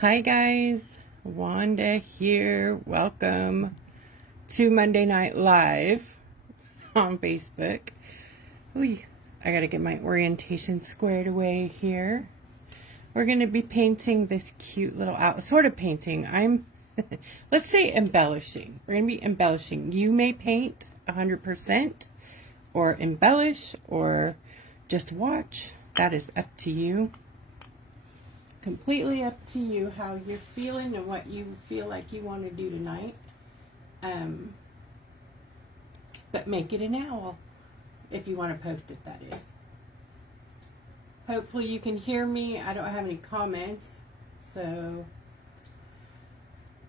Hi guys, Wanda here. Welcome to Monday Night Live on Facebook. Ooh, I gotta get my orientation squared away here. We're gonna be painting this cute little sort of painting. Let's say embellishing. We're gonna be embellishing. You may paint 100% or embellish or just watch. That is up to you. Completely up to you how you're feeling and what you feel like you want to do tonight. But make it an owl if you want to post it, that is. Hopefully you can hear me. I don't have any comments, so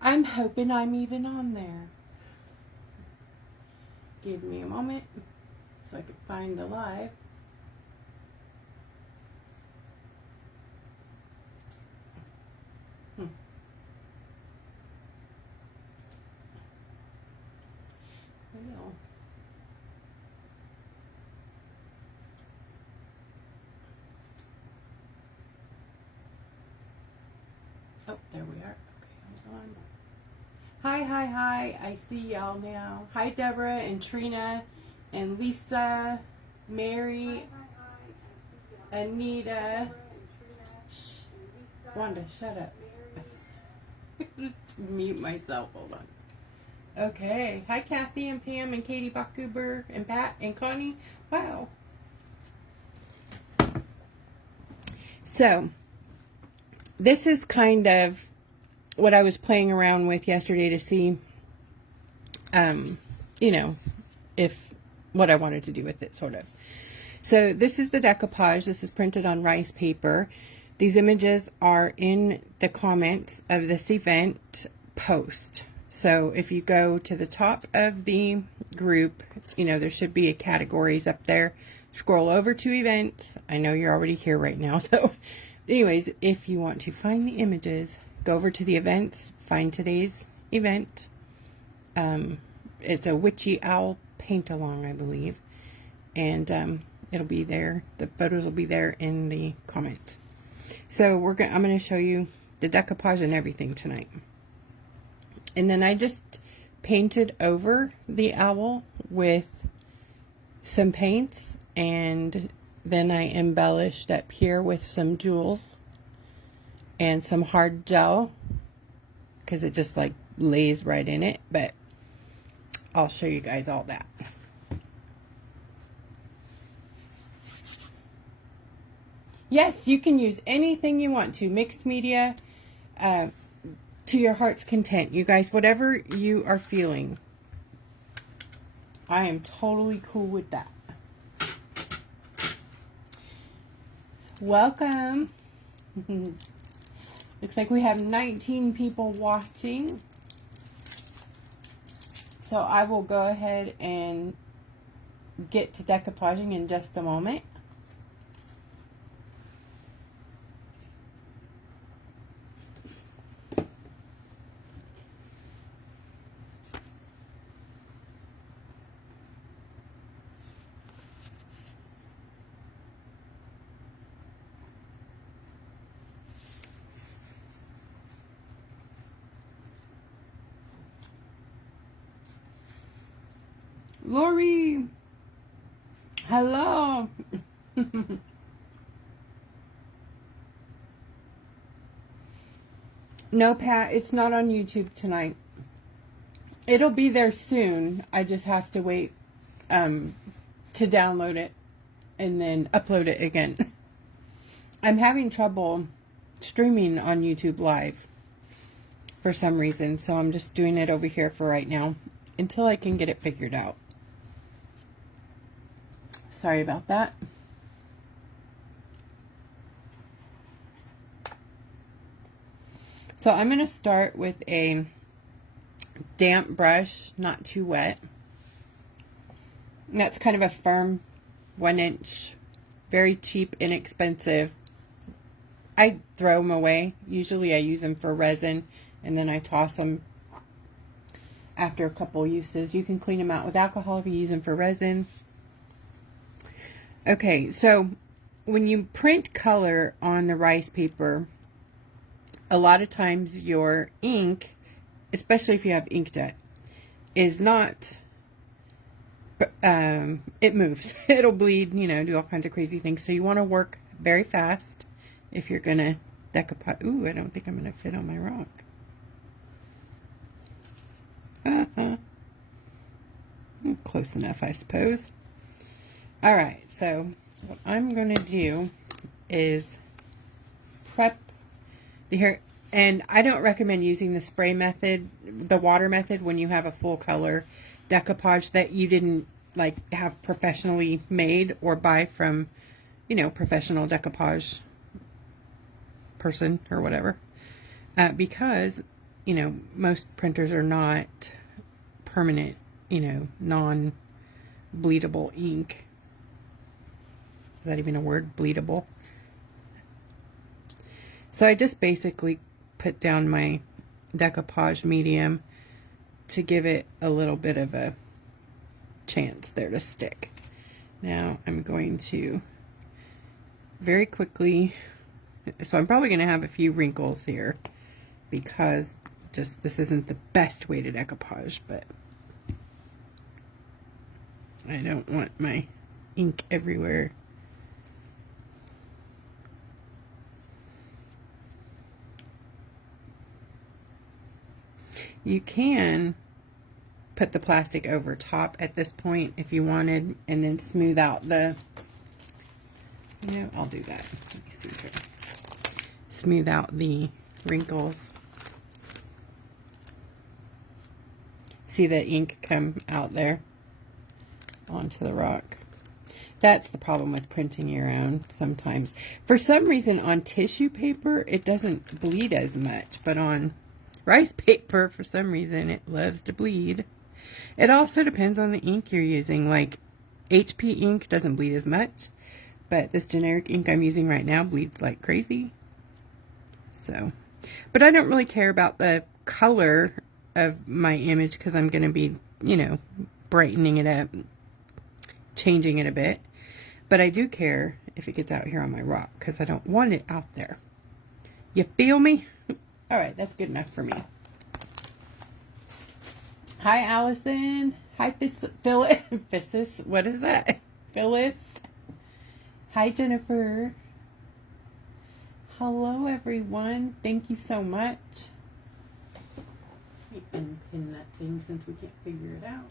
I'm hoping I'm even on there. Give me a moment so I can find the live. Oh, there we are. Okay, hold on. Hi. I see y'all now. Hi, Deborah and Trina and Lisa, Mary, Anita. Shh. Wanda, shut up. Mute myself. Hold on. Okay. Hi, Kathy and Pam and Katie Bakuber and Pat and Connie. Wow. So, this is kind of what I was playing around with yesterday to see, if what I wanted to do with it, sort of. So this is the decoupage. This is printed on rice paper. These images are in the comments of this event post. So if you go to the top of the group, there should be a categories up there. Scroll over to events. I know you're already here right now, so anyways, if you want to find the images, go over to the events, find today's event. It's a Witchy owl paint along, I believe. And it'll be there. The photos will be there in the comments. So I'm going to show you the decoupage and everything tonight. And then I just painted over the owl with some paints, and then I embellished up here with some jewels and some hard gel because it just like lays right in it, but I'll show you guys all that. Yes, you can use anything you want to. Mixed media, to your heart's content. You guys, whatever you are feeling. I am totally cool with that. Welcome. Looks like we have 19 people watching. So I will go ahead and get to decoupaging in just a moment. Lori, hello. No, Pat, it's not on YouTube tonight. It'll be there soon. I just have to wait to download it and then upload it again. I'm having trouble streaming on YouTube Live for some reason, so I'm just doing it over here for right now until I can get it figured out. Sorry about that. So I'm going to start with a damp brush, not too wet. And that's kind of a firm 1-inch, very cheap, inexpensive. I throw them away. Usually I use them for resin and then I toss them after a couple uses. You can clean them out with alcohol if you use them for resin. Okay, so when you print color on the rice paper, a lot of times your ink, especially if you have inkjet, is not, it moves. It'll bleed, you know, do all kinds of crazy things. So you want to work very fast if you're going to decoupage. Ooh, I don't think I'm going to fit on my rock. Close enough, I suppose. All right, so what I'm going to do is prep the hair. And I don't recommend using the spray method, the water method, when you have a full color decoupage that you didn't like have professionally made or buy from, you know, professional decoupage person or whatever. Because, you know, most printers are not permanent, you know, non-bleedable ink. Is that even a word? Bleedable. So I just basically put down my decoupage medium to give it a little bit of a chance there to stick. Now I'm going to very quickly, so I'm probably going to have a few wrinkles here because just this isn't the best way to decoupage, but I don't want my ink everywhere. You can put the plastic over top at this point if you wanted, and then smooth out the, you know, I'll do that. Let me see here. Smooth out the wrinkles. See the ink come out there onto the rock. That's the problem with printing your own sometimes. For some reason on tissue paper it doesn't bleed as much, but on rice paper, for some reason, it loves to bleed. It also depends on the ink you're using. Like, HP ink doesn't bleed as much, but this generic ink I'm using right now bleeds like crazy. So, but I don't really care about the color of my image because I'm going to be, you know, brightening it up, changing it a bit. But I do care if it gets out here on my rock because I don't want it out there. You feel me? All right, that's good enough for me. Hi, Allison. Hi, Phyllis. What is that? Phyllis. Hi, Jennifer. Hello, everyone. Thank you so much. We can pin that thing since we can't figure it out.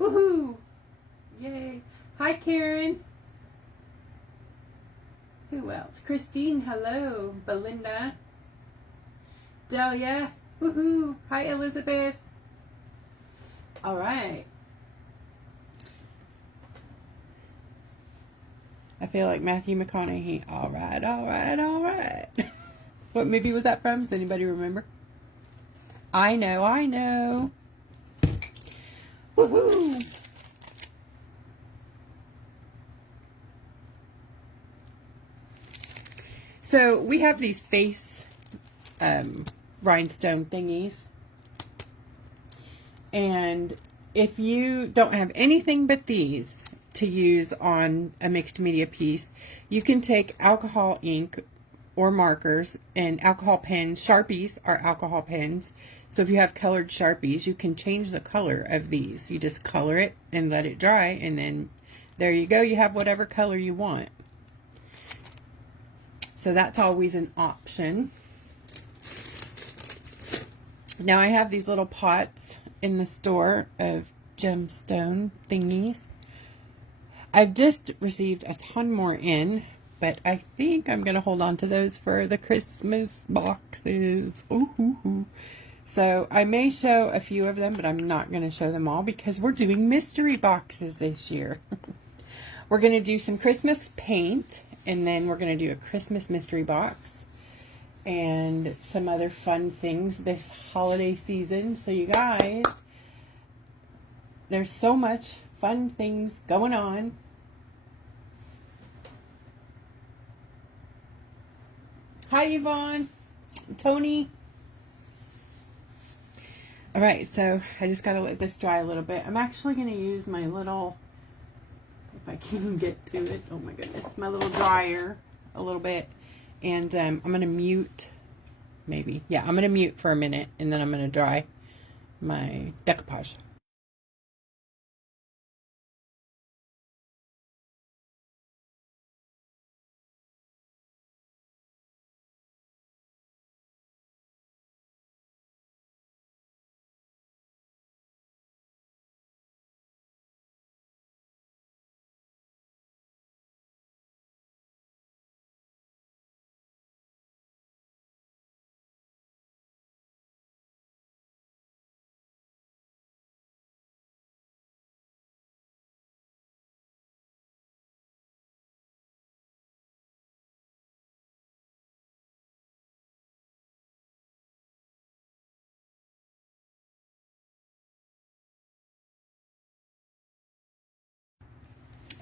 Woohoo! Yay. Hi, Karen. Who else? Christine, hello. Belinda. Delia, woohoo! Hi, Elizabeth. All right. I feel like Matthew McConaughey. All right, all right, all right. What movie was that from? Does anybody remember? I know, I know. Woohoo! So we have these face rhinestone thingies, and if you don't have anything but these to use on a mixed media piece, you can take alcohol ink or markers and alcohol pens. Sharpies are alcohol pens, so if you have colored Sharpies, you can change the color of these. You just color it and let it dry, and then there you go, you have whatever color you want. So that's always an option. Now I have these little pots in the store of gemstone thingies. I've just received a ton more in, but I think I'm going to hold on to those for the Christmas boxes. Ooh. So I may show a few of them, but I'm not going to show them all because we're doing mystery boxes this year. We're going to do some Christmas paint, and then we're going to do a Christmas mystery box and some other fun things this holiday season. So you guys, there's so much fun things going on. Hi, Yvonne. Tony. All right, so I just got to let this dry a little bit. I'm actually going to use my little, if I can even get to it, oh my goodness, my little dryer a little bit. And I'm going to mute maybe. Yeah, I'm going to mute for a minute, and then I'm going to dry my decoupage.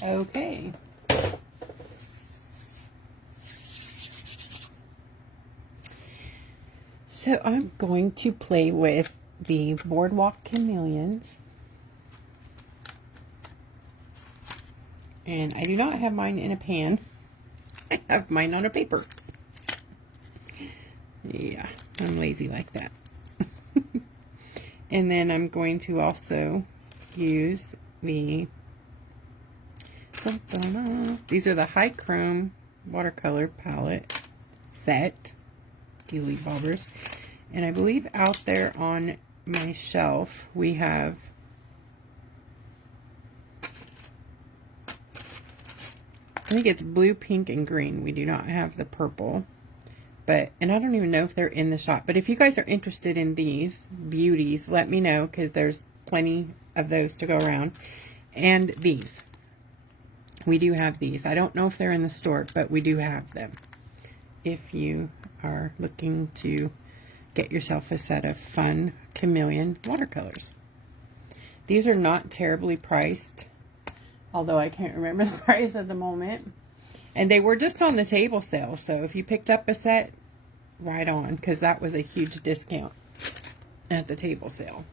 Okay. So I'm going to play with the Boardwalk Chameleons. And I do not have mine in a pan. I have mine on a paper. Yeah, I'm lazy like that. And then I'm going to also use the, these are the High Chrome watercolor palette set, Dealy Bobbers. And I believe out there on my shelf we have I think it's blue, pink, and green. We do not have the purple. But, and I don't even know if they're in the shop. But if you guys are interested in these beauties, let me know, because there's plenty of those to go around. And these. We do have these. I don't know if they're in the store, but we do have them. If you are looking to get yourself a set of fun chameleon watercolors. These are not terribly priced, although I can't remember the price at the moment. And they were just on the table sale, so if you picked up a set, right on, because that was a huge discount at the table sale.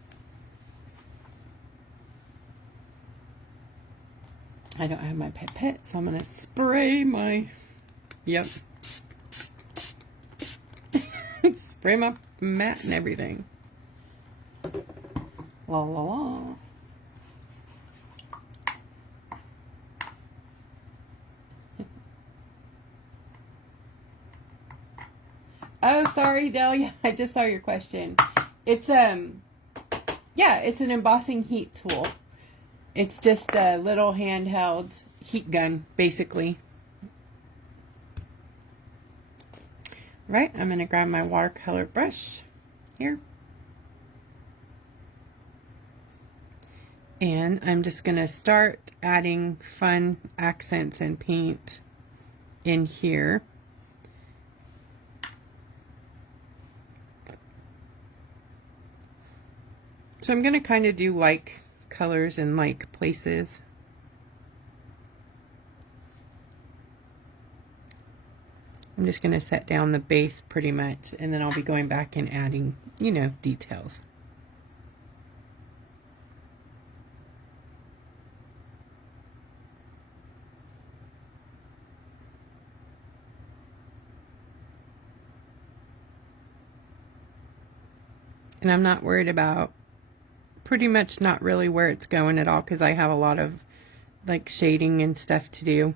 I don't have my pipette, so I'm going to spray my, yep, spray my mat and everything. La la la. Oh, sorry, Delia. I just saw your question. It's yeah, it's an embossing heat tool. It's just a little handheld heat gun, basically. Right, I'm gonna grab my watercolor brush here. And I'm just gonna start adding fun accents and paint in here. So I'm going to kind of do like colors in like places. I'm just going to set down the base pretty much, and then I'll be going back and adding, you know, details. And I'm not worried about, pretty much not really where it's going at all, because I have a lot of like shading and stuff to do.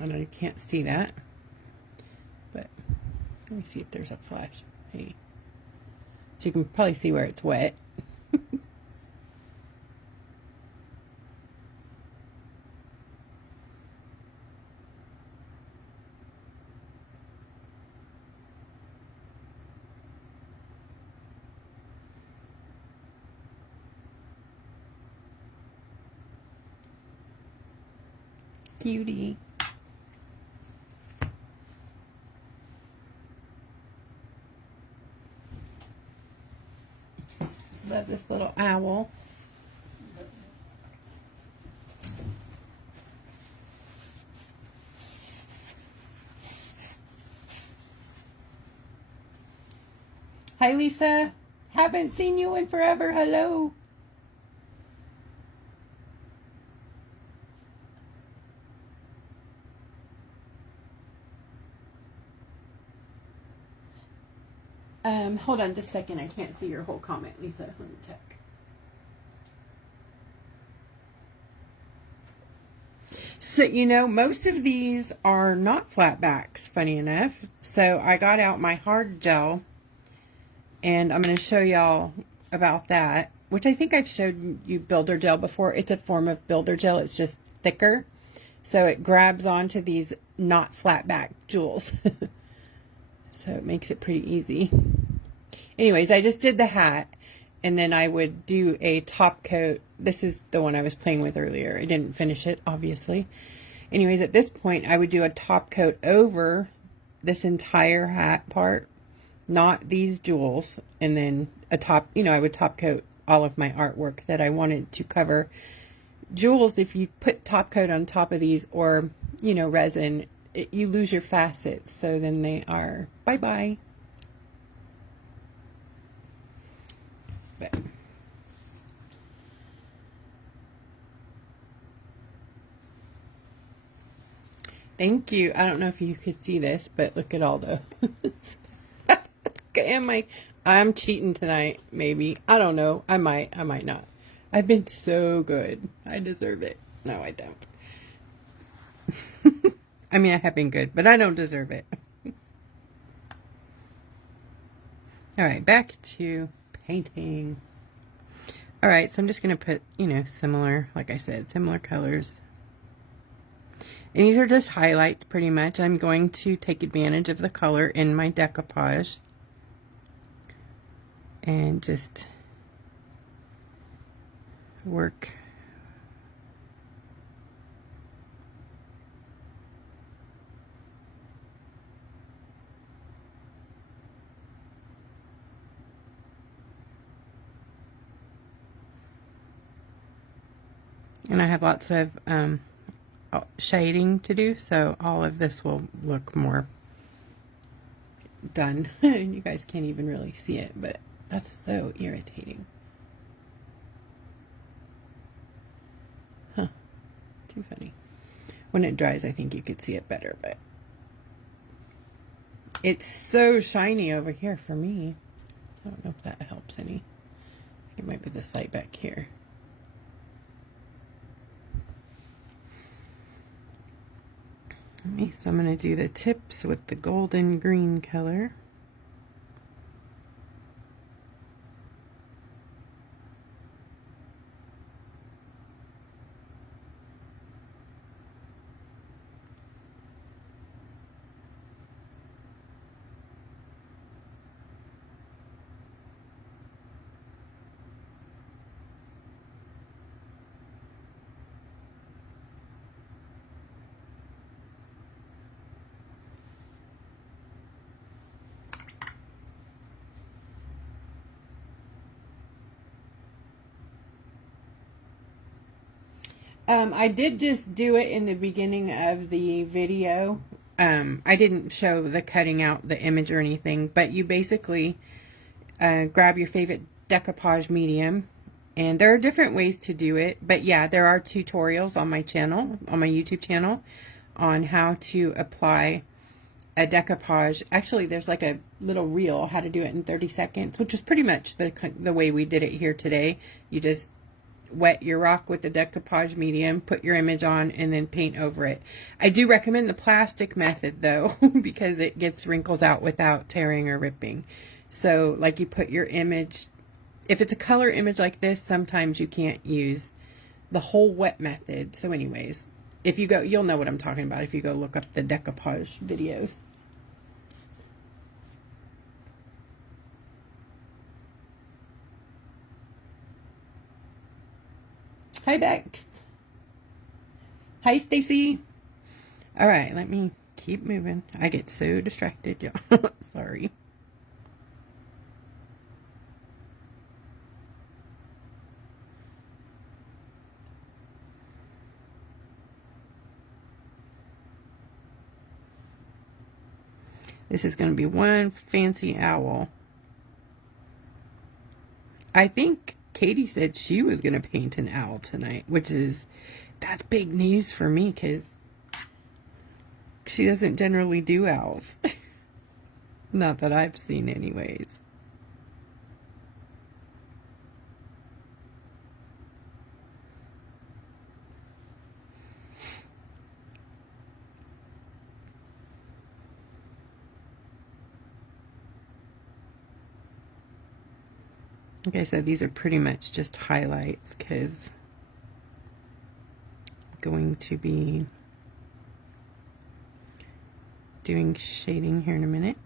I know you can't see that, but let me see if there's a flash. Hey, so you can probably see where it's wet. Cutie. Love this little owl. Hi, Lisa. Haven't seen you in forever. Hello. Hold on just a second. I can't see your whole comment, Lisa. Let me check. So, you know, most of these are not flat backs, funny enough. So I got out my hard gel, and I'm going to show y'all about that, which I think I've showed you builder gel before. It's a form of builder gel. It's just thicker. So it grabs onto these not flat back jewels. So it makes it pretty easy. Anyways, I just did the hat, and then I would do a top coat. This is the one I was playing with earlier. I didn't finish it, obviously. Anyways, at this point, I would do a top coat over this entire hat part, not these jewels, and then a top, you know, I would top coat all of my artwork that I wanted to cover. Jewels, if you put top coat on top of these, or, you know, resin, you lose your facets, so then they are bye-bye. But thank you. I don't know if you could see this, but look at all the I'm cheating tonight, maybe. I don't know. I might not. I've been so good. I deserve it. No, I don't. I mean, I have been good, but I don't deserve it. All right, back to painting. All right, so I'm just going to put, you know, similar, like I said, similar colors. And these are just highlights pretty much. I'm going to take advantage of the color in my decoupage and just work. And I have lots of shading to do, so all of this will look more done. You guys can't even really see it, but that's so irritating. Huh. Too funny. When it dries, I think you could see it better, but it's so shiny over here for me. I don't know if that helps any. I think it might be this light back here. So I'm going to do the tips with the golden green color. I did just do it in the beginning of the video. I didn't show the cutting out the image or anything, but you basically grab your favorite decoupage medium, and there are different ways to do it, but yeah, there are tutorials on my channel, on my YouTube channel, on how to apply a decoupage. Actually, there's like a little reel how to do it in 30 seconds, which is pretty much the way we did it here today. You just wet your rock with the decoupage medium, put your image on, and then paint over it. I do recommend the plastic method though, because it gets wrinkles out without tearing or ripping. So like you put your image, if it's a color image like this, sometimes you can't use the whole wet method. So anyways, if you go, you'll know what I'm talking about if you go look up the decoupage videos. Hi, Bex. Hi, Stacy. All right, let me keep moving. I get so distracted, y'all. Sorry. This is going to be one fancy owl. I think Katie said she was going to paint an owl tonight, that's big news for me because she doesn't generally do owls. Not that I've seen anyways. Like I said, these are pretty much just highlights because I'm going to be doing shading here in a minute.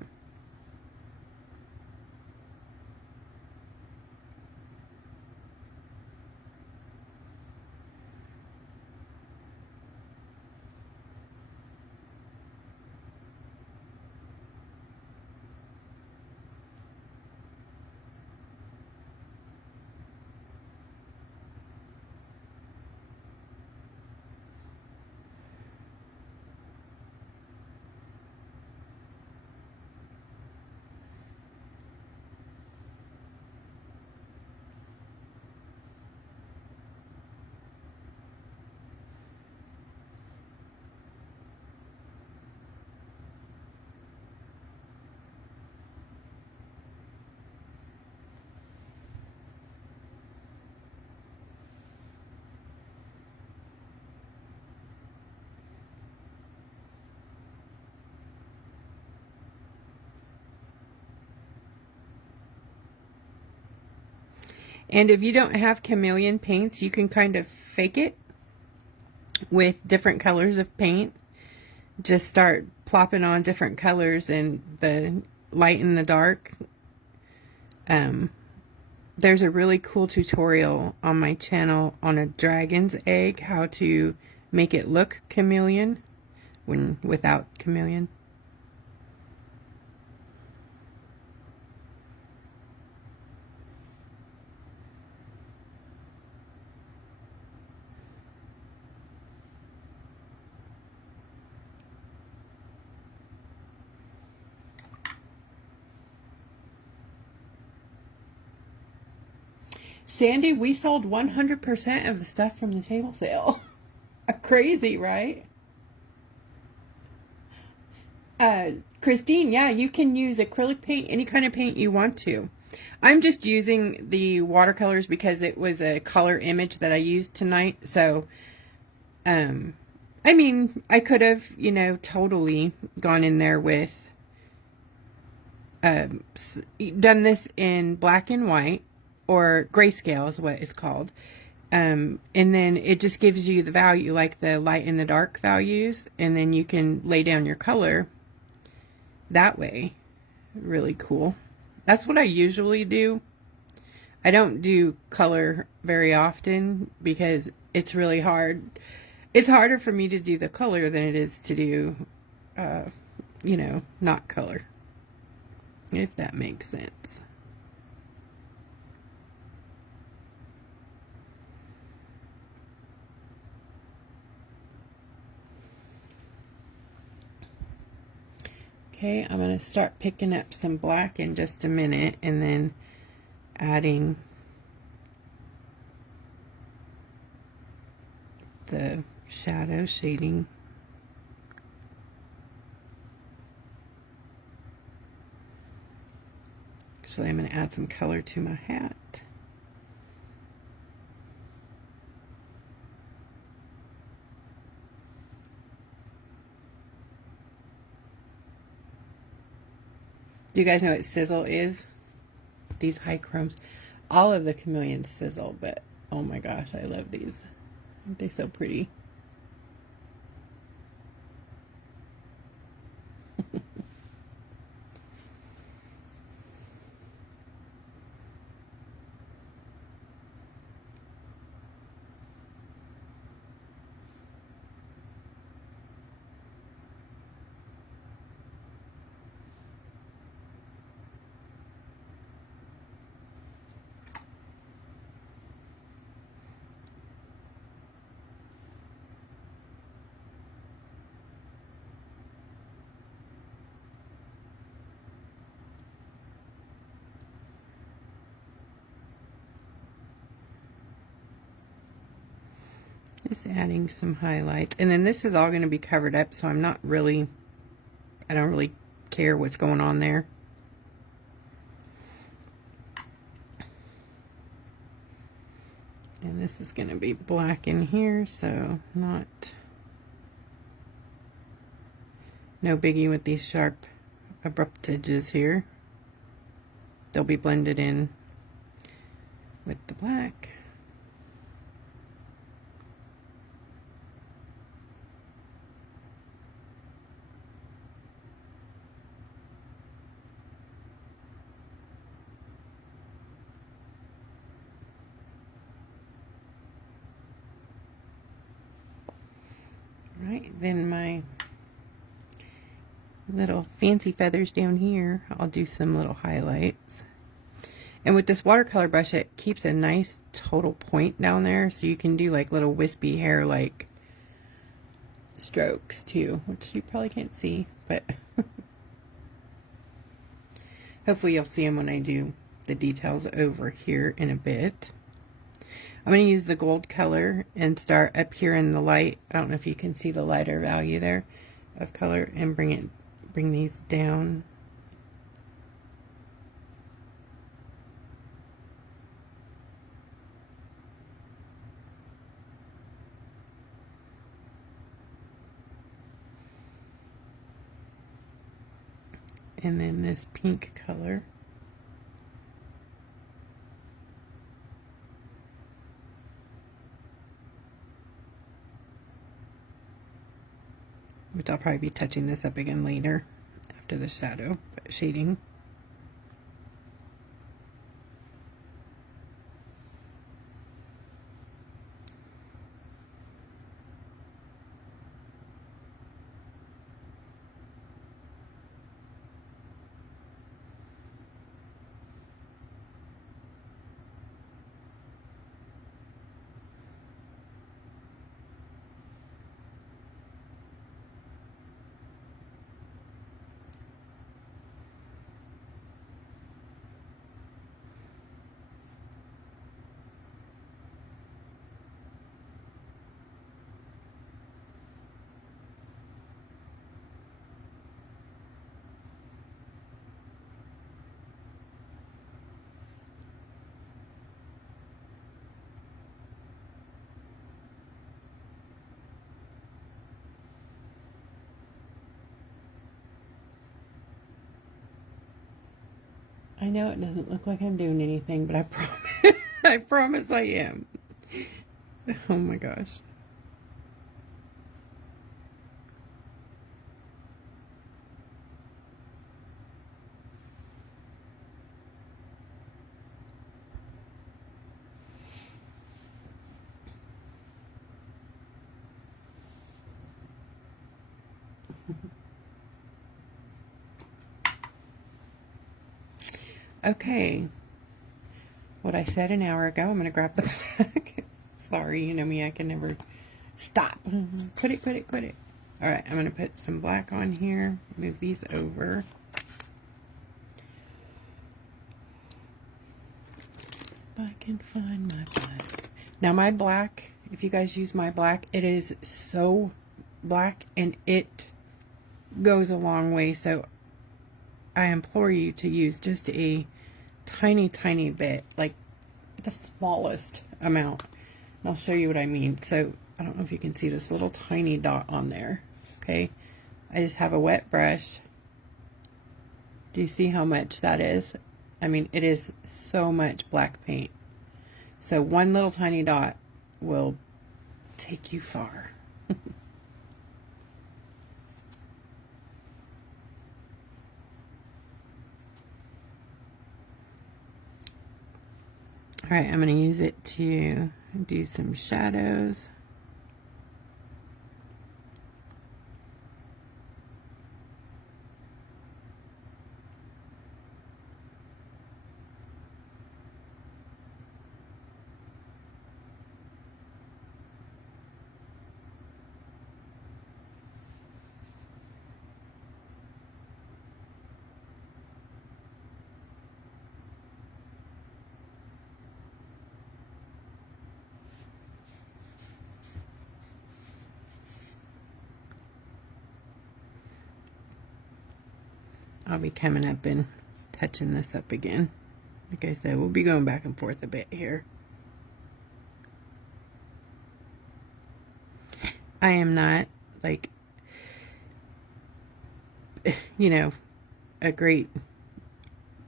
And if you don't have chameleon paints, you can kind of fake it with different colors of paint. Just start plopping on different colors in the light and the dark. There's a really cool tutorial on my channel on a dragon's egg, how to make it look chameleon when without chameleon. Sandy, we sold 100% of the stuff from the table sale. Crazy, right? Christine, yeah, you can use acrylic paint, any kind of paint you want to. I'm just using the watercolors because it was a color image that I used tonight. So, I mean, I could have, you know, totally gone in there with, done this in black and white, or grayscale is what it's called. And then it just gives you the value, like the light and the dark values, and then you can lay down your color that way. Really cool. That's what I usually do. I don't do color very often because it's really hard. It's harder for me to do the color than it is to do, you know, not color, if that makes sense. Okay, I'm going to start picking up some black in just a minute and then adding the shadow shading. Actually, I'm going to add some color to my hat. Do you guys know what sizzle is? These high chromes. All of the chameleons sizzle, but oh my gosh, I love these. Aren't they so pretty? Just adding some highlights. And then this is all going to be covered up, so I don't really care what's going on there. this is going to be black in here, so no biggie with these sharp abrupt edges here. They'll be blended in with the black. Right, then my little fancy feathers down here, I'll do some little highlights. And with this watercolor brush, it keeps a nice total point down there, so you can do like little wispy hair like strokes too, which you probably can't see, but hopefully you'll see them when I do the details over here in a bit. I'm going to use the gold color and start up here in the light. I don't know if you can see the lighter value there of color, and bring these down. And then this pink color. Which I'll probably be touching this up again later after the shadow shading. I know it doesn't look like I'm doing anything, but I promise, I promise I am. Oh my gosh. Okay, what I said an hour ago, I'm going to grab the black. Sorry, you know me, I can never stop. Quit it, quit it, quit it. All right, I'm going to put some black on here, move these over. If I can find my black. Now my black, if you guys use my black, it is so black and it goes a long way, so I implore you to use just a tiny bit, like the smallest amount. And I'll show you what I mean. So I don't know if you can see this little tiny dot on there. Okay, I just have a wet brush. Do you see how much that is? I mean, it is so much black paint. So one little tiny dot will take you far. All right, I'm going to use it to do some shadows. I'll be coming up and touching this up again. Like I said, we'll be going back and forth a bit here. I am not like, you know, a great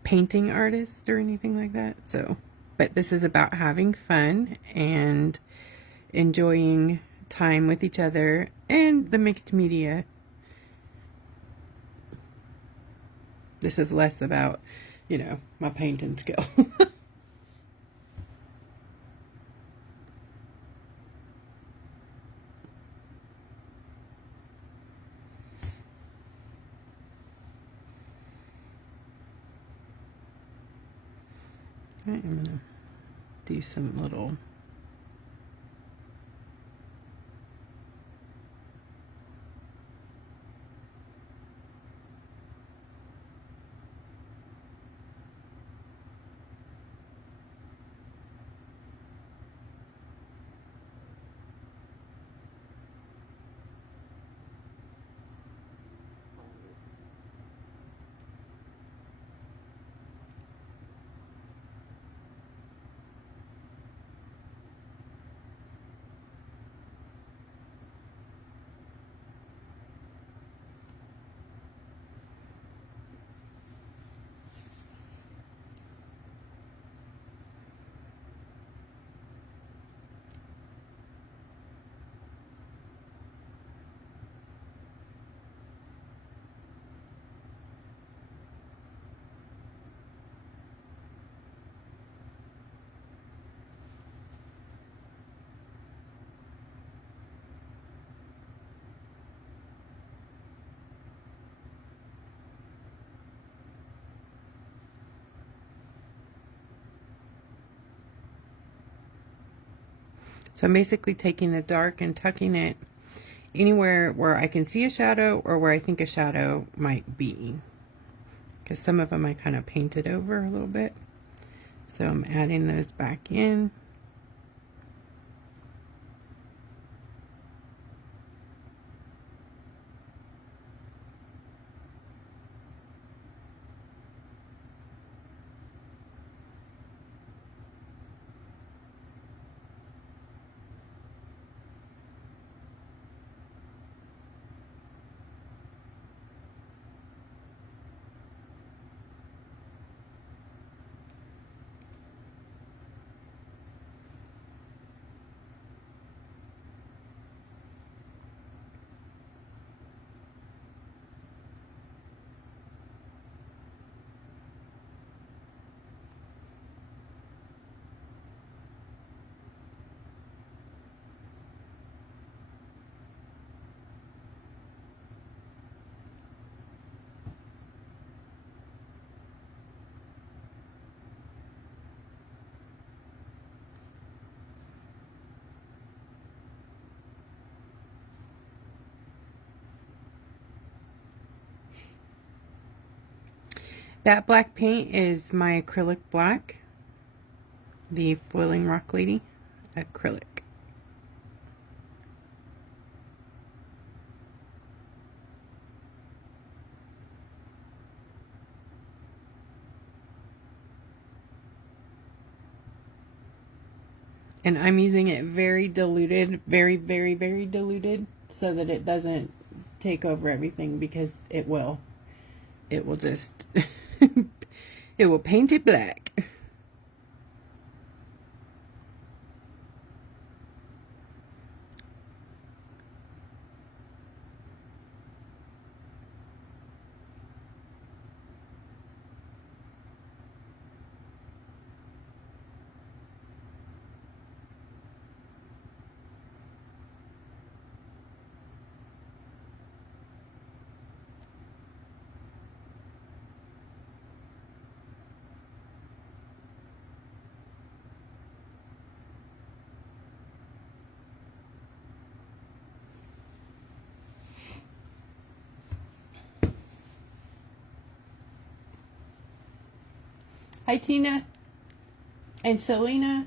painting artist or anything like that. So, but this is about having fun and enjoying time with each other and the mixed media. This is less about, you know, my painting skill. I am going to do some little So I'm basically taking the dark and tucking it anywhere where I can see a shadow or where I think a shadow might be. Because some of them I kind of painted over a little bit. So I'm adding those back in. That black paint is my acrylic black, the Foiling Rock Lady acrylic. And I'm using it very diluted, very, very, very diluted, so that it doesn't take over everything, because it will. It will just, it will paint it black. Hi, Tina and Selena.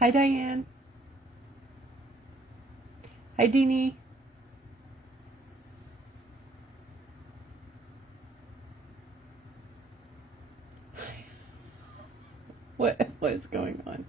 Hi, Diane. Hi, Deanie. What is going on?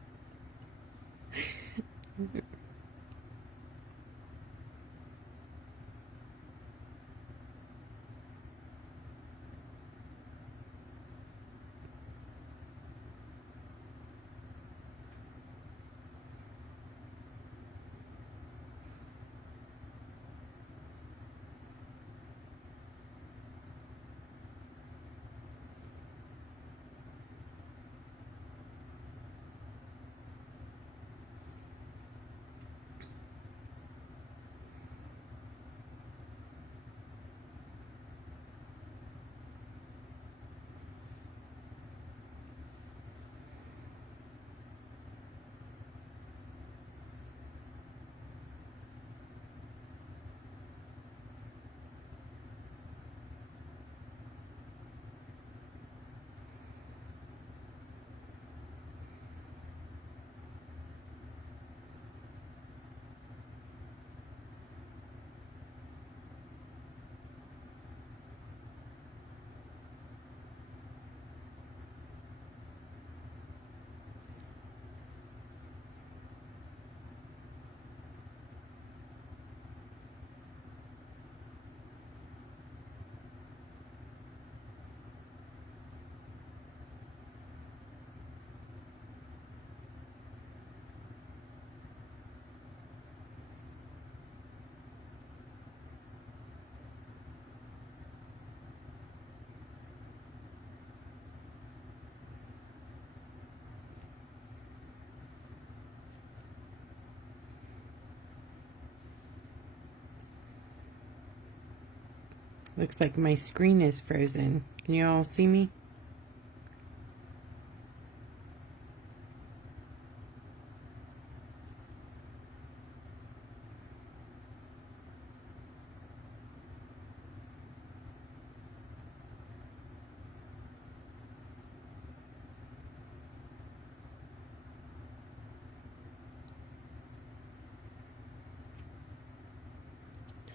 Looks like my screen is frozen. Can you all see me?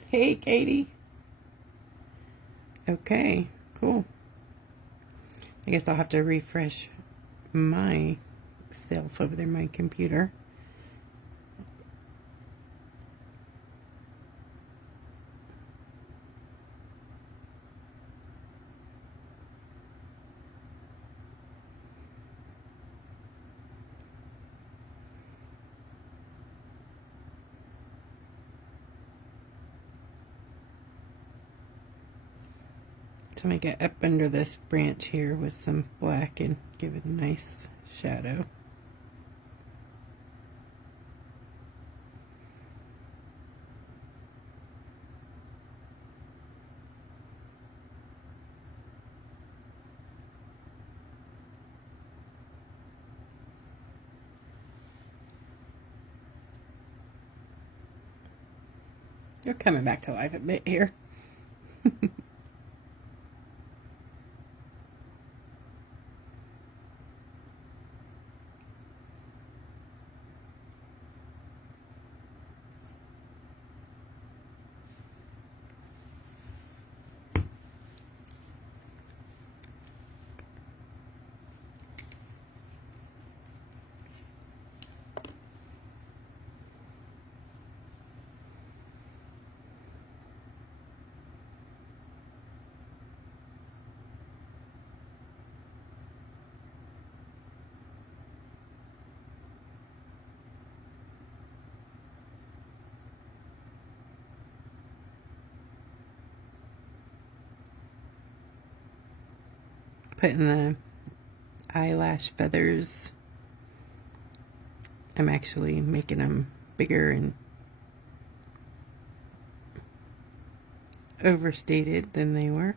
Hey, Katie. Okay, cool. I guess I'll have to refresh my self over there, my computer. So I'm going to get up under this branch here with some black and give it a nice shadow. You're coming back to life a bit here. Putting the eyelash feathers. I'm actually making them bigger and overstated than they were.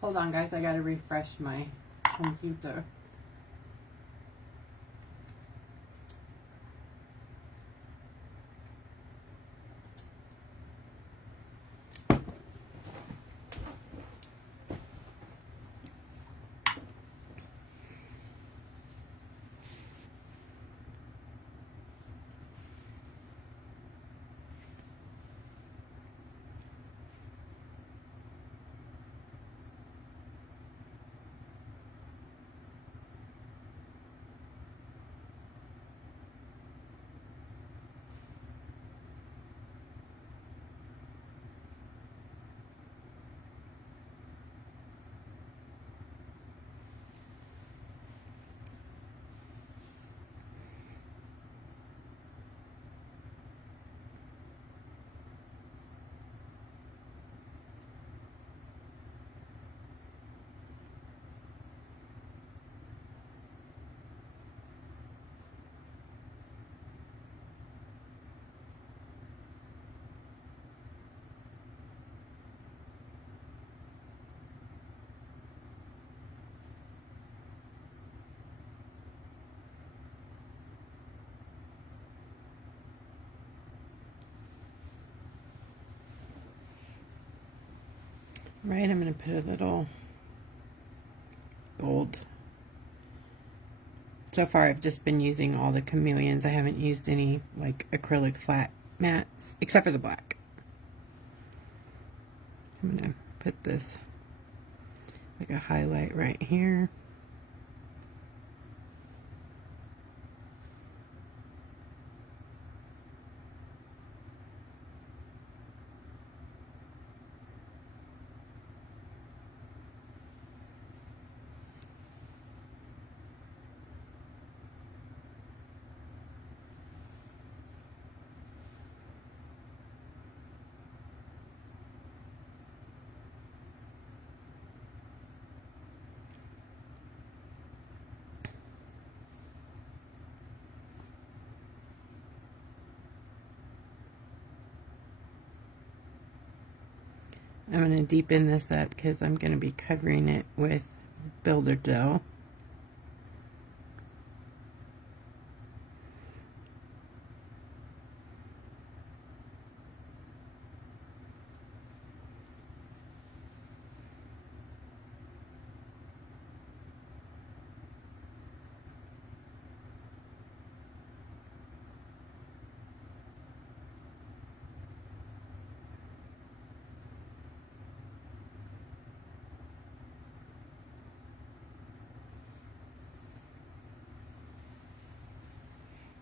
Hold on, guys. I gotta refresh my computer. Right, I'm going to put a little gold. So far I've just been using all the chameleons. I haven't used any like acrylic flat mats, except for the black. I'm going to put this like a highlight right here. I'm going to deepen this up because I'm going to be covering it with builder dough.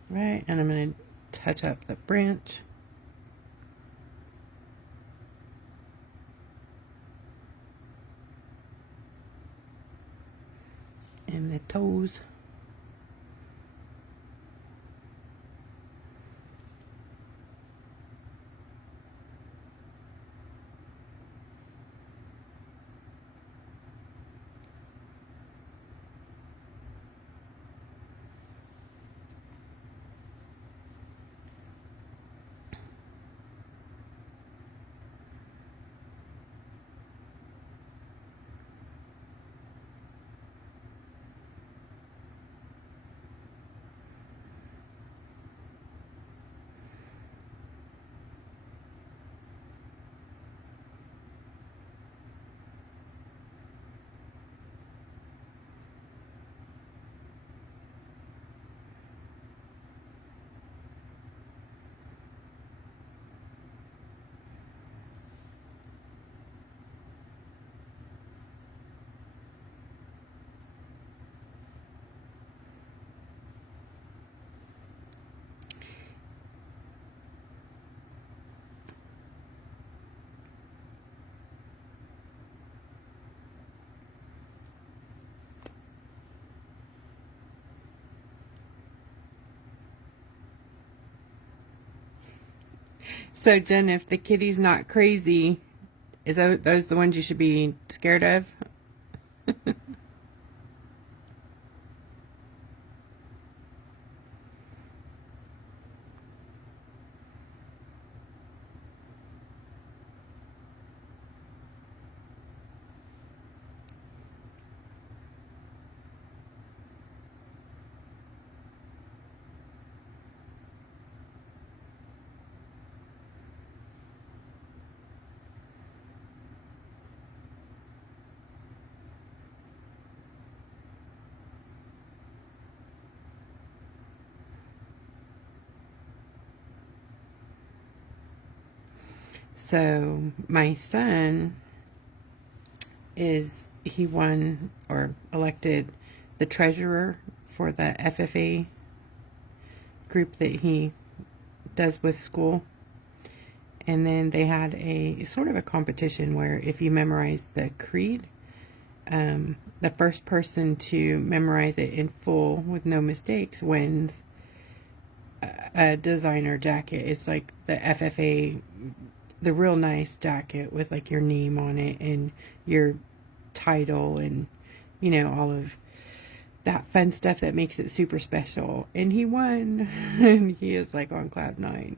Right, and I'm going to touch up the branch. And the toes. So Jen, if the kitty's not crazy, is those the ones you should be scared of? So my son he won or elected the treasurer for the FFA group that he does with school. And then they had a sort of a competition where if you memorize the creed, the first person to memorize it in full with no mistakes wins a designer jacket. It's like the FFA, the real nice jacket with like your name on it and your title and, you know, all of that fun stuff that makes it super special. And he won. And he is like on cloud nine.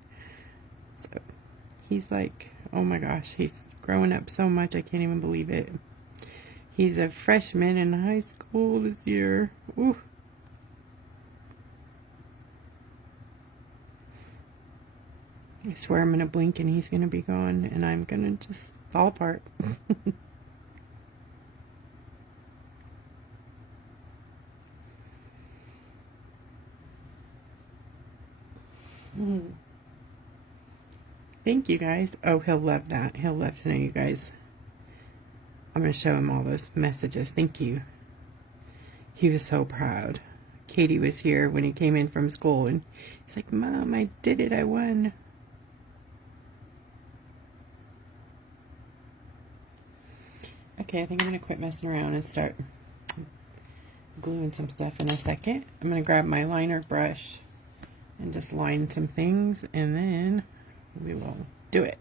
So he's like, oh my gosh, he's growing up so much. I can't even believe it. He's a freshman in high school this year. Ooh. I swear I'm going to blink and he's going to be gone and I'm going to just fall apart. Thank you guys. Oh, he'll love that. He'll love to know you guys. I'm going to show him all those messages. Thank you. He was so proud. Katie was here when he came in from school and he's like, Mom, I did it. I won. Okay, I think I'm going to quit messing around and start gluing some stuff in a second. I'm going to grab my liner brush and just line some things and then we will do it.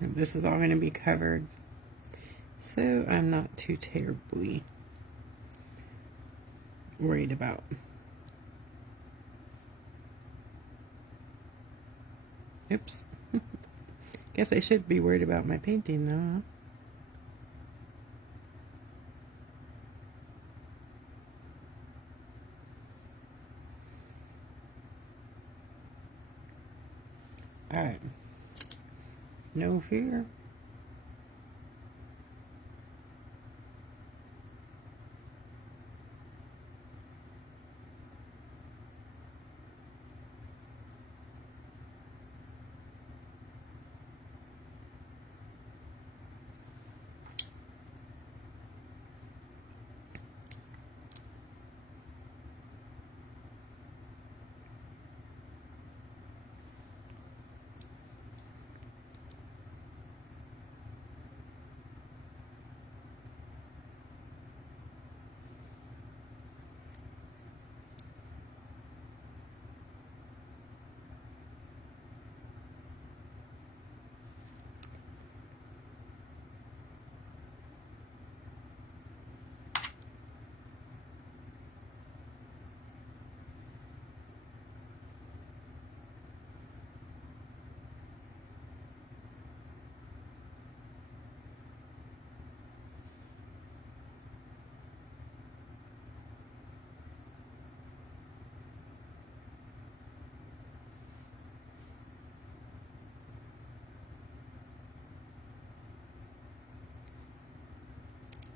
This is all going to be covered, so I'm not too terribly worried about. Oops. Guess I should be worried about my painting though, huh? Alright. No fear.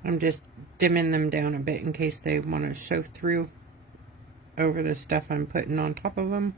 I'm just dimming them down a bit in case they want to show through over the stuff I'm putting on top of them.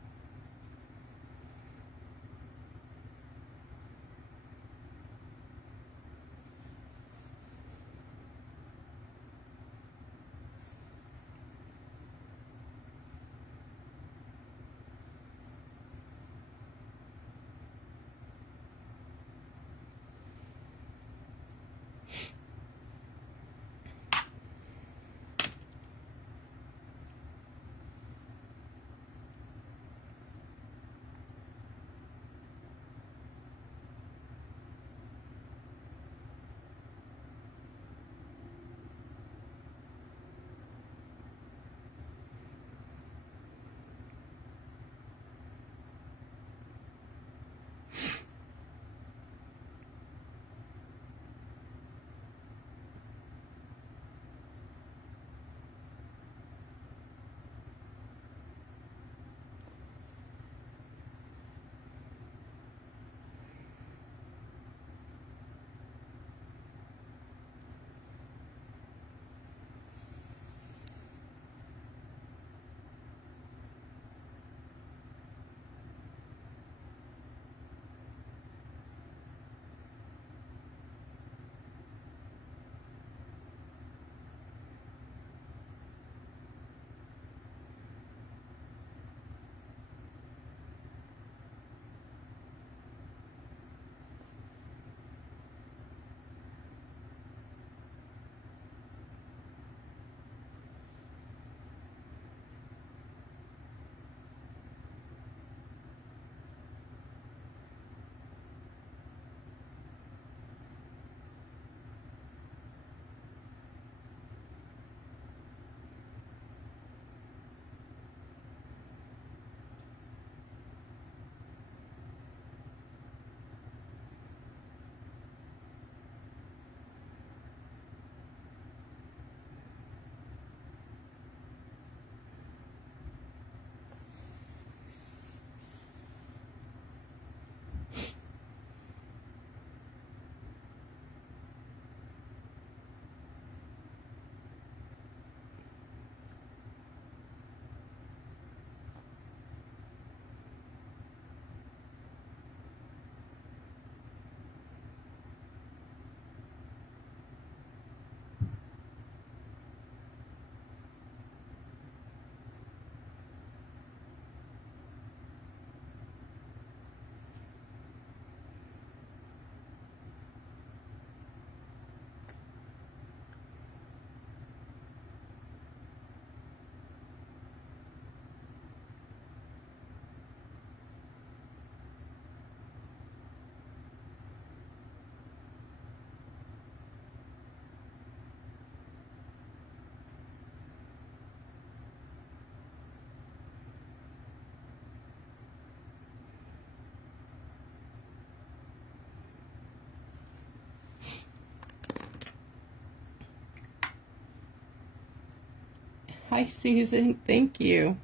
Hi, Susan. Thank you.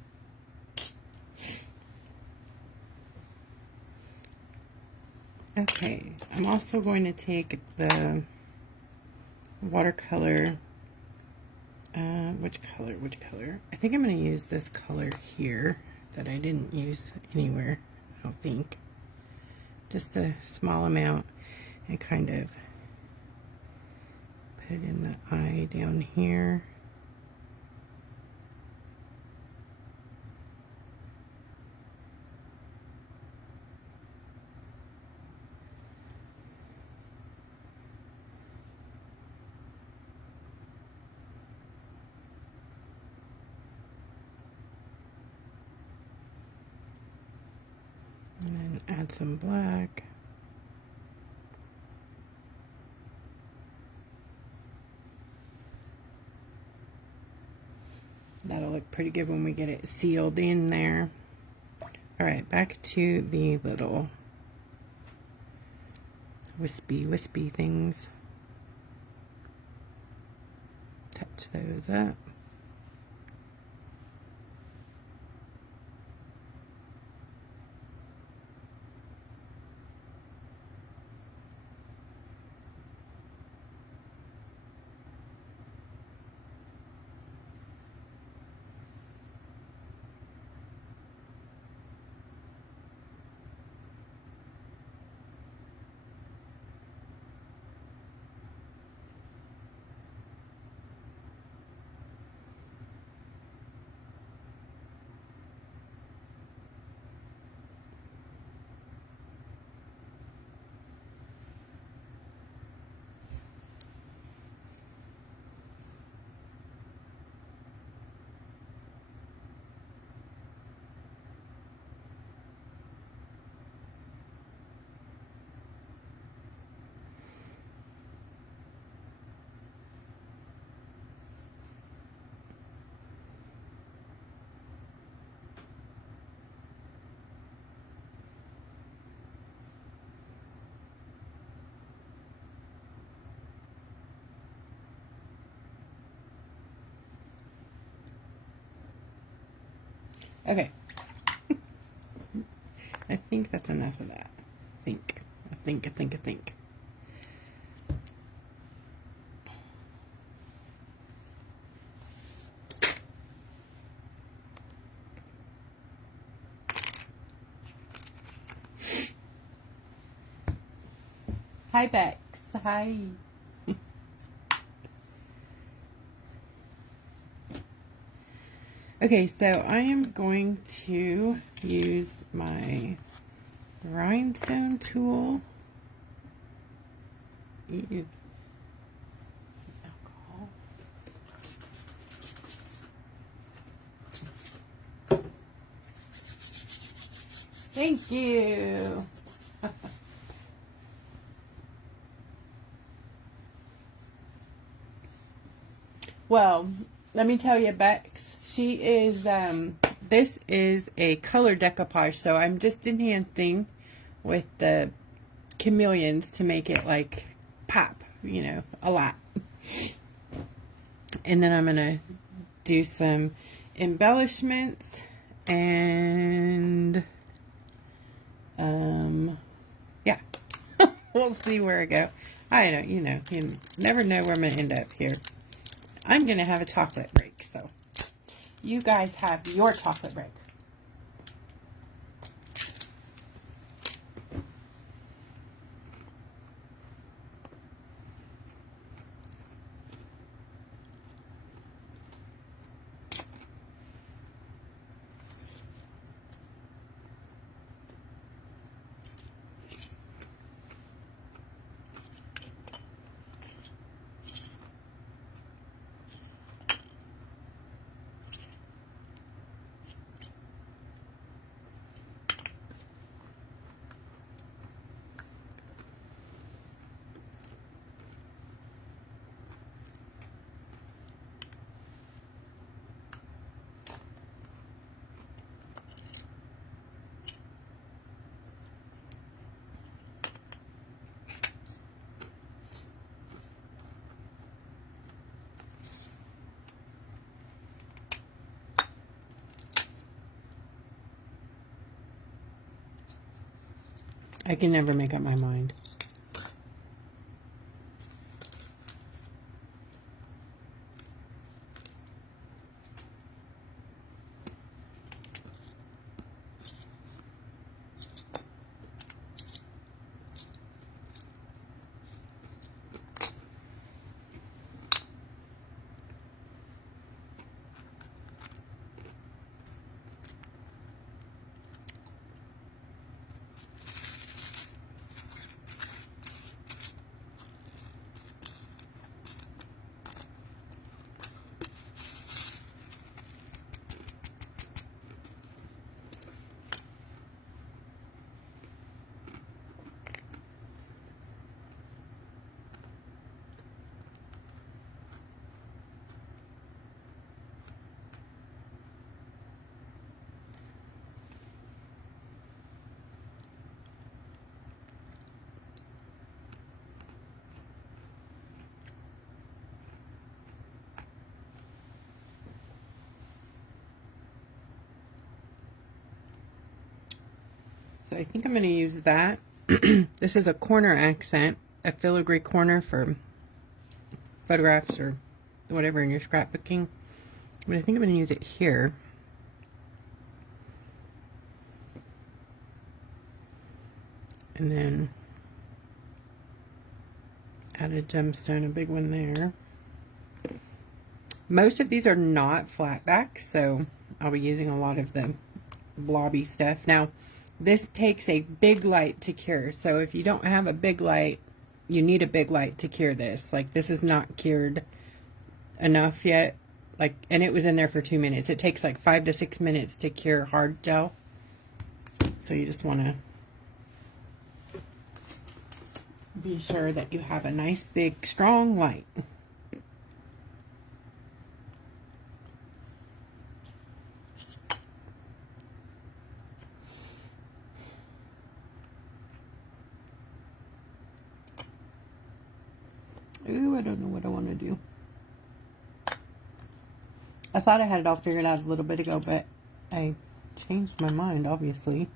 Okay, I'm also going to take the watercolor. Which color? I think I'm going to use this color here that I didn't use anywhere, I don't think. Just a small amount and kind of put it in the eye down here. And then add some black. That'll look pretty good when we get it sealed in there. All right, back to the little wispy things. Touch those up. Okay. I think that's enough of that. I think. Hi, Bex. Hi. Okay, so I am going to use my rhinestone tool. Ew. Alcohol. Thank you. Well, let me tell you, Bex, she is, this is a color decoupage, so I'm just enhancing with the chameleons to make it like pop, you know, a lot. And then I'm going to do some embellishments and, yeah, we'll see where I go. I don't, you know, you never know where I'm going to end up here. I'm going to have a chocolate break, so you guys have your chocolate break. I can never make up my mind. So I think I'm going to use that. This is a corner accent, a filigree corner for photographs or whatever in your scrapbooking. But I think I'm going to use it here. And then add a gemstone, a big one there. Most of these are not flat back, so I'll be using a lot of the blobby stuff. Now, this takes a big light to cure, so if you don't have a big light, you need a big light to cure this. Like, this is not cured enough yet. Like, and it was in there for 2 minutes. It takes like 5 to 6 minutes to cure hard gel. So you just want to be sure that you have a nice, big, strong light. Ooh, I don't know what I want to do. I thought I had it all figured out a little bit ago, but I changed my mind, obviously.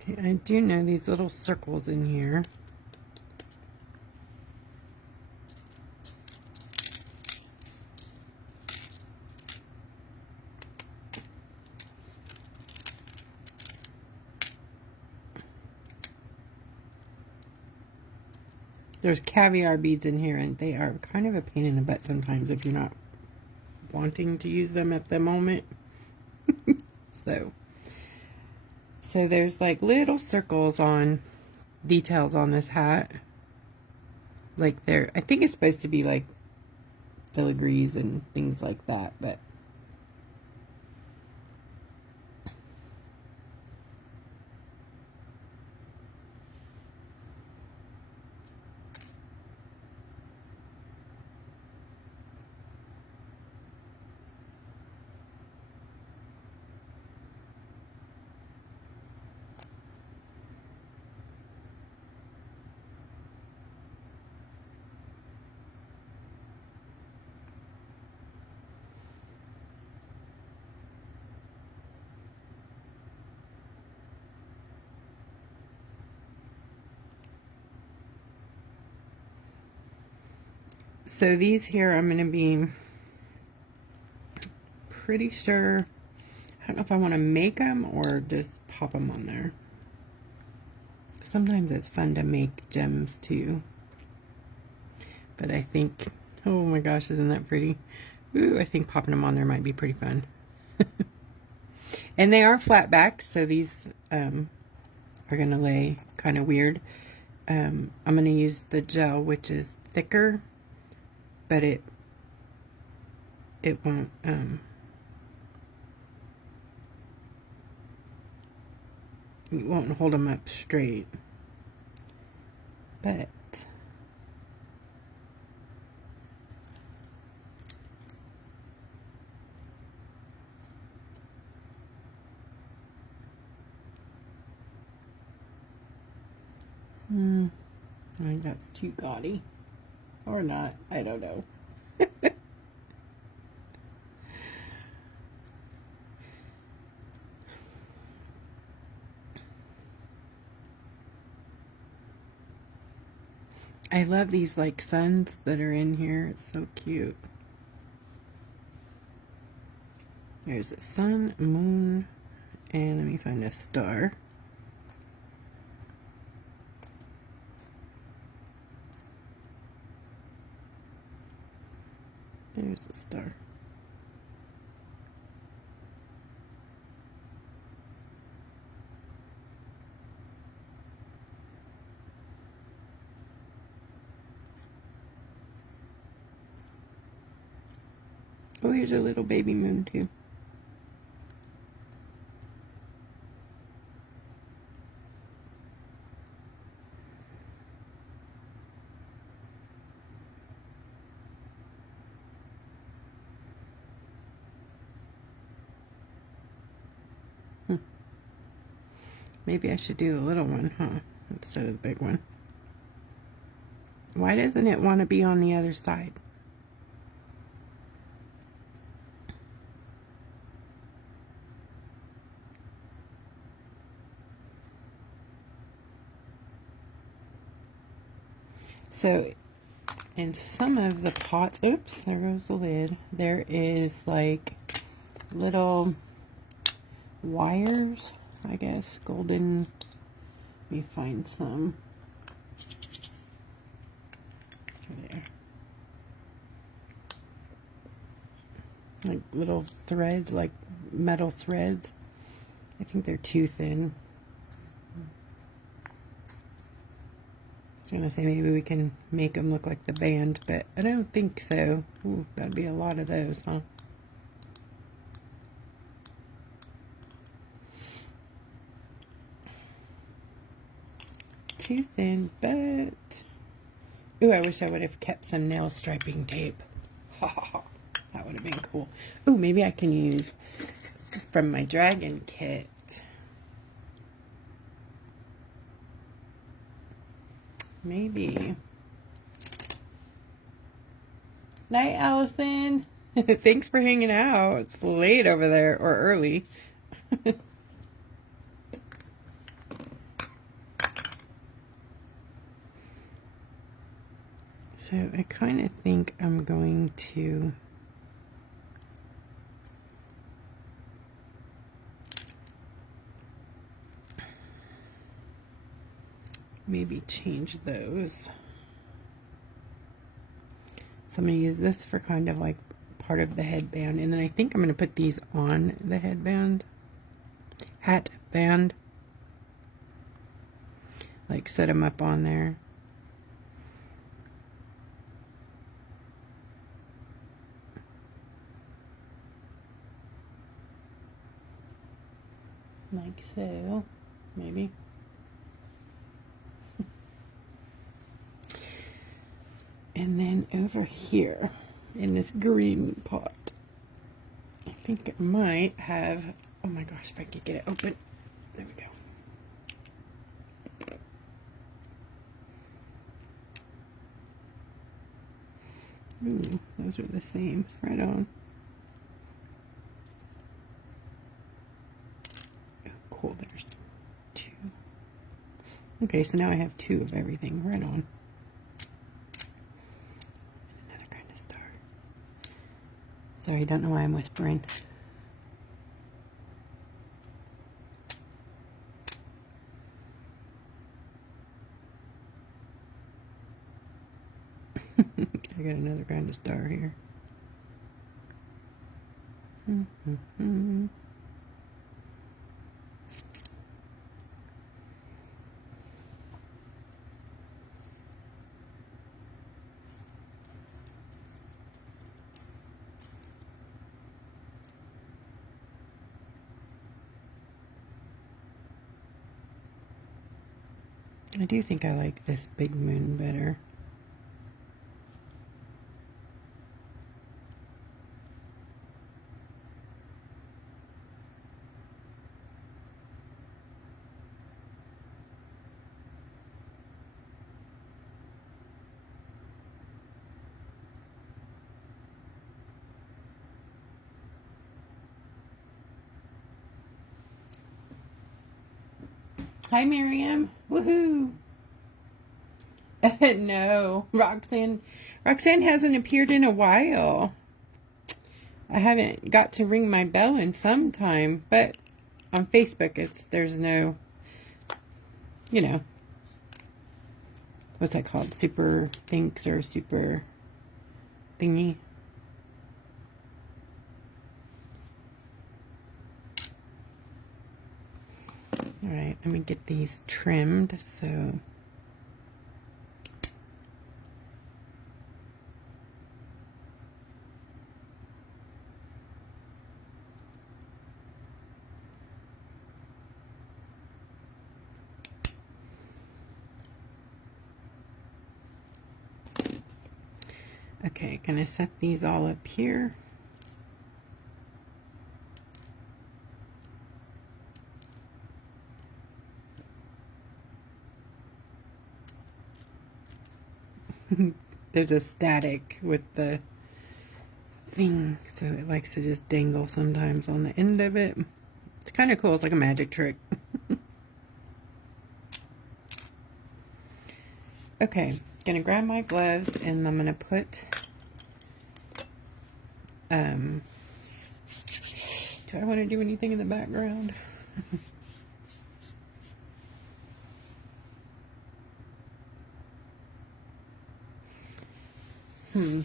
Okay, I do know these little circles in here. There's caviar beads in here, and they are kind of a pain in the butt sometimes if you're not wanting to use them at the moment. So there's like little circles on details on this hat. Like I think it's supposed to be like filigrees and things like that, but so these here I'm going to be pretty sure, I don't know if I want to make them or just pop them on there. Sometimes it's fun to make gems too. But I think, oh my gosh, isn't that pretty? Ooh, I think popping them on there might be pretty fun. And they are flat backs, so these are going to lay kind of weird. I'm going to use the gel, which is thicker, but it won't it won't hold them up straight. But I think that's too gaudy. Or not. I don't know. I love these like suns that are in here. It's so cute. There's a sun, moon, and let me find a star. There's a star. Oh, here's a little baby moon too. Maybe I should do the little one, huh? Instead of the big one. Why doesn't it want to be on the other side? So, in some of the pots, oops, there goes the lid. There is like little wires, I guess, golden. Let me find some. There. Like little threads, like metal threads. I think they're too thin. I was going to say maybe we can make them look like the band, but I don't think so. Ooh, that'd be a lot of those, huh? Too thin, but... Ooh, I wish I would have kept some nail striping tape. That would have been cool. Ooh, maybe I can use from my dragon kit. Maybe. Night, Allison. Thanks for hanging out. It's late over there, or early. So I kind of think I'm going to maybe change those. So I'm going to use this for kind of like part of the headband. And then I think I'm going to put these on the headband. Hat band. Like set them up on there. Like so. Maybe. And then over here in this green pot, I think it might have, oh my gosh, if I could get it open. There we go. Ooh, those are the same. Right on. Oh, cool, there's two. Okay, so now I have two of everything. Right on. Sorry, I don't know why I'm whispering. I got another kind of star here. I do think I like this big moon better. Hi, Miriam. Woohoo. No, Roxanne hasn't appeared in a while. I haven't got to ring my bell in some time, but on Facebook there's no, you know, what's that called? Super thinks or super thingy. All right, let me get these trimmed. So okay, gonna set these all up here. There's a static with the thing, so it likes to just dangle sometimes on the end of it. It's kind of cool. It's like a magic trick. Okay, gonna grab my gloves and I'm gonna put do I want to do anything in the background? I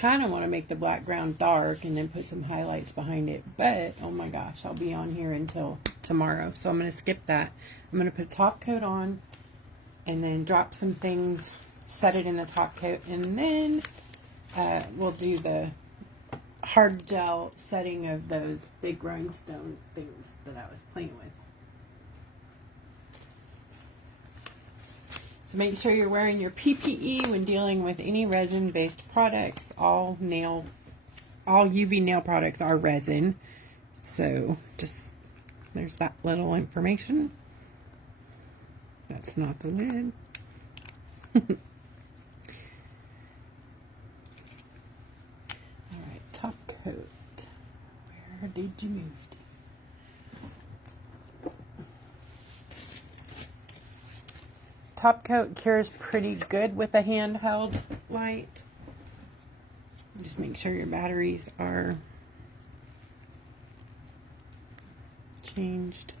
kind of want to make the background dark and then put some highlights behind it, but oh my gosh, I'll be on here until tomorrow, so I'm going to skip that. I'm going to put a top coat on and then drop some things, set it in the top coat, and then we'll do the hard gel setting of those big rhinestone things that I was playing with. So make sure you're wearing your PPE when dealing with any resin-based products. All UV nail products are resin. So just, there's that little information. That's not the lid. Alright, top coat. Where did you move to? Top coat cures pretty good with a handheld light. Just make sure your batteries are changed.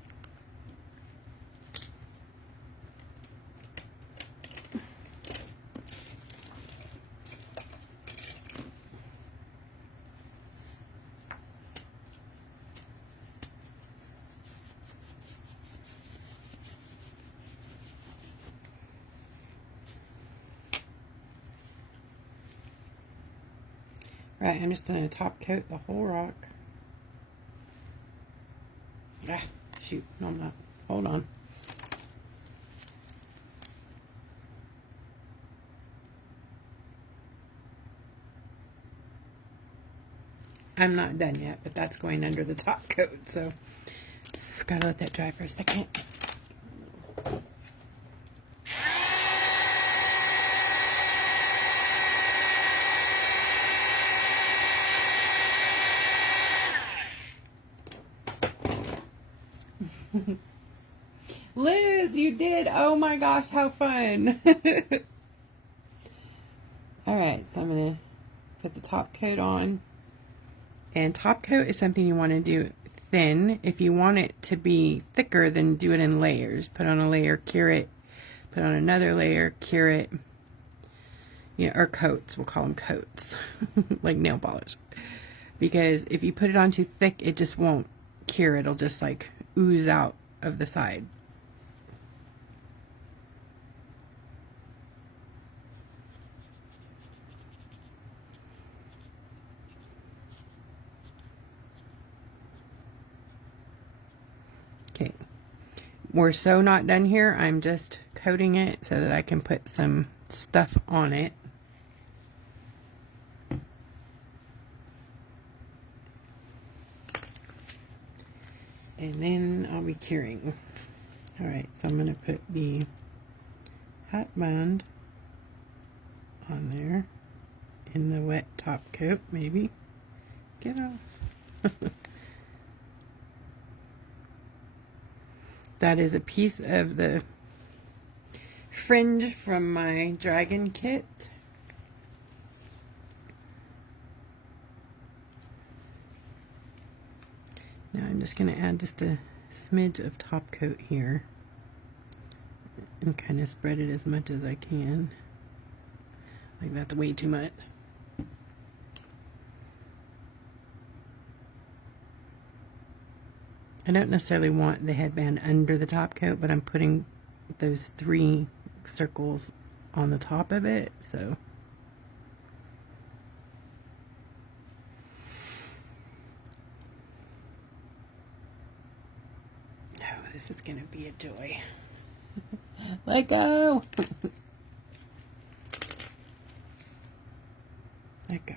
Right, I'm just going to top coat the whole rock. Ah, shoot, no I'm not. Hold on. I'm not done yet, but that's going under the top coat, so gotta let that dry for a second. Liz, you did! Oh my gosh, how fun! Alright, so I'm going to put the top coat on. And top coat is something you want to do thin. If you want it to be thicker, then do it in layers. Put on a layer, cure it. Put on another layer, cure it. You know, or coats. We'll call them coats. Like nail polish. Because if you put it on too thick, it just won't cure. It'll just like ooze out of the side. Okay, we're so not done here. I'm just coating it so that I can put some stuff on it. And then I'll be curing. Alright, so I'm going to put the hat band on there. in the wet top coat, maybe. Get off. That is a piece of the fringe from my dragon kit. Now I'm just going to add just a smidge of top coat here and kind of spread it as much as I can. Like that's way too much. I don't necessarily want the headband under the top coat, but I'm putting those 3 circles on the top of it, so. Oh, this is gonna be a joy. Let go. Let go.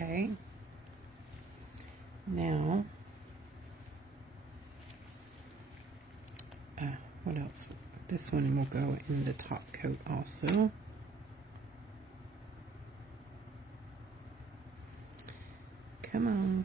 Okay, now, what else? This one will go in the top coat also. Come on.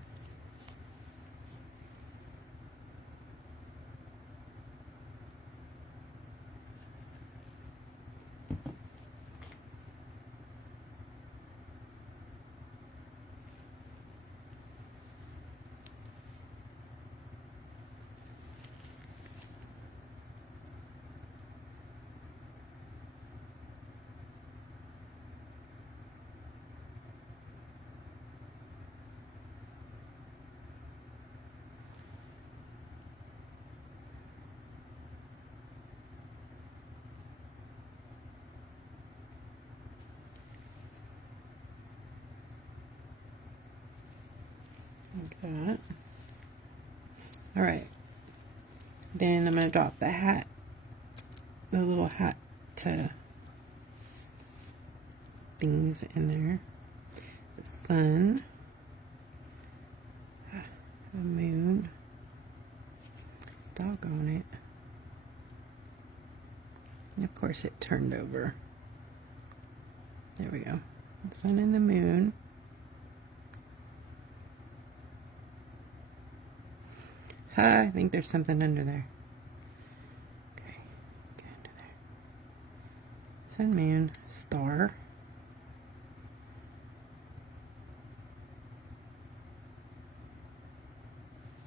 Like that. All right. Then I'm going to drop the hat, the little hat things in there. The sun, the moon, doggone it. And of course it turned over. There we go. The sun and the moon. I think there's something under there. Okay, get under there. Sun, moon, star.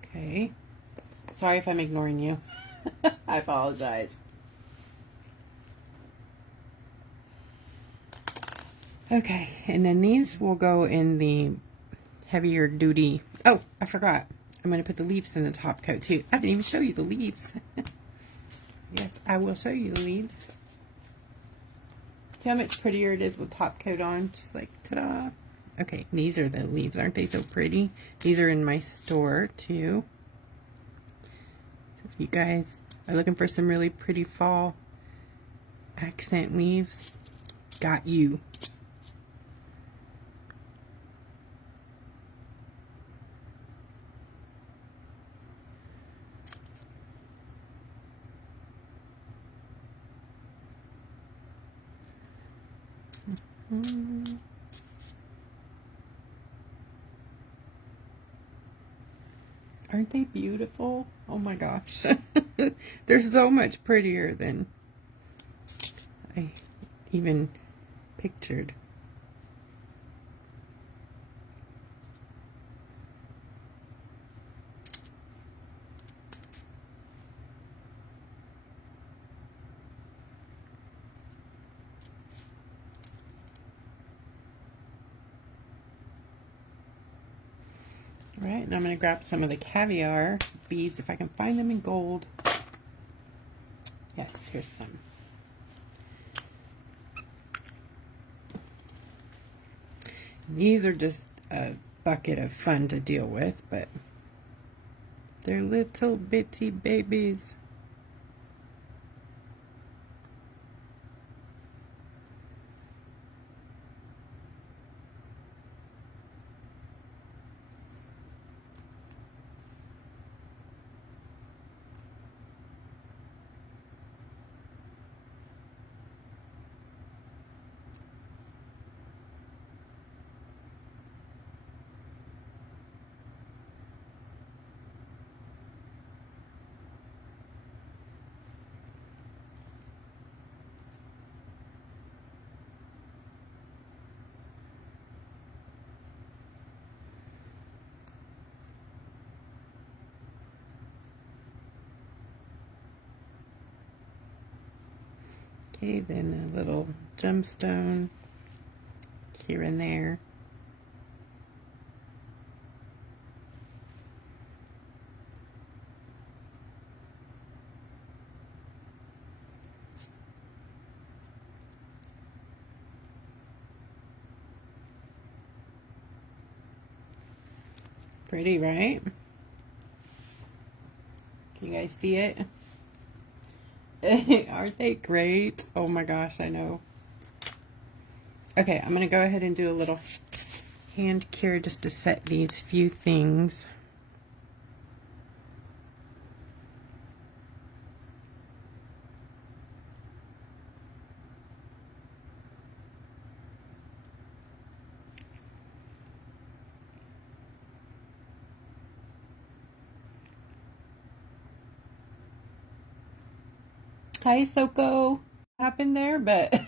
Okay. Sorry if I'm ignoring you. I apologize. Okay, and then these will go in the heavier duty. Oh, I forgot. I'm going to put the leaves in the top coat too. I didn't even show you the leaves. Yes, I will show you the leaves. See how much prettier it is with top coat on? Just like, ta-da. Okay, these are the leaves. Aren't they so pretty? These are in my store too. So if you guys are looking for some really pretty fall accent leaves, got you. Aren't they beautiful? Oh my gosh. They're so much prettier than I even pictured. and I'm going to grab some of the caviar beads if I can find them in gold. Yes, here's some. These are just a bucket of fun to deal with, but they're little bitty babies. Okay, then a little gemstone here and there. Pretty, right? Can you guys see it? Aren't they great? Oh my gosh, I know. Okay, I'm going to go ahead and do a little hand cure just to set these few things. Hi, Soko. What happened there? But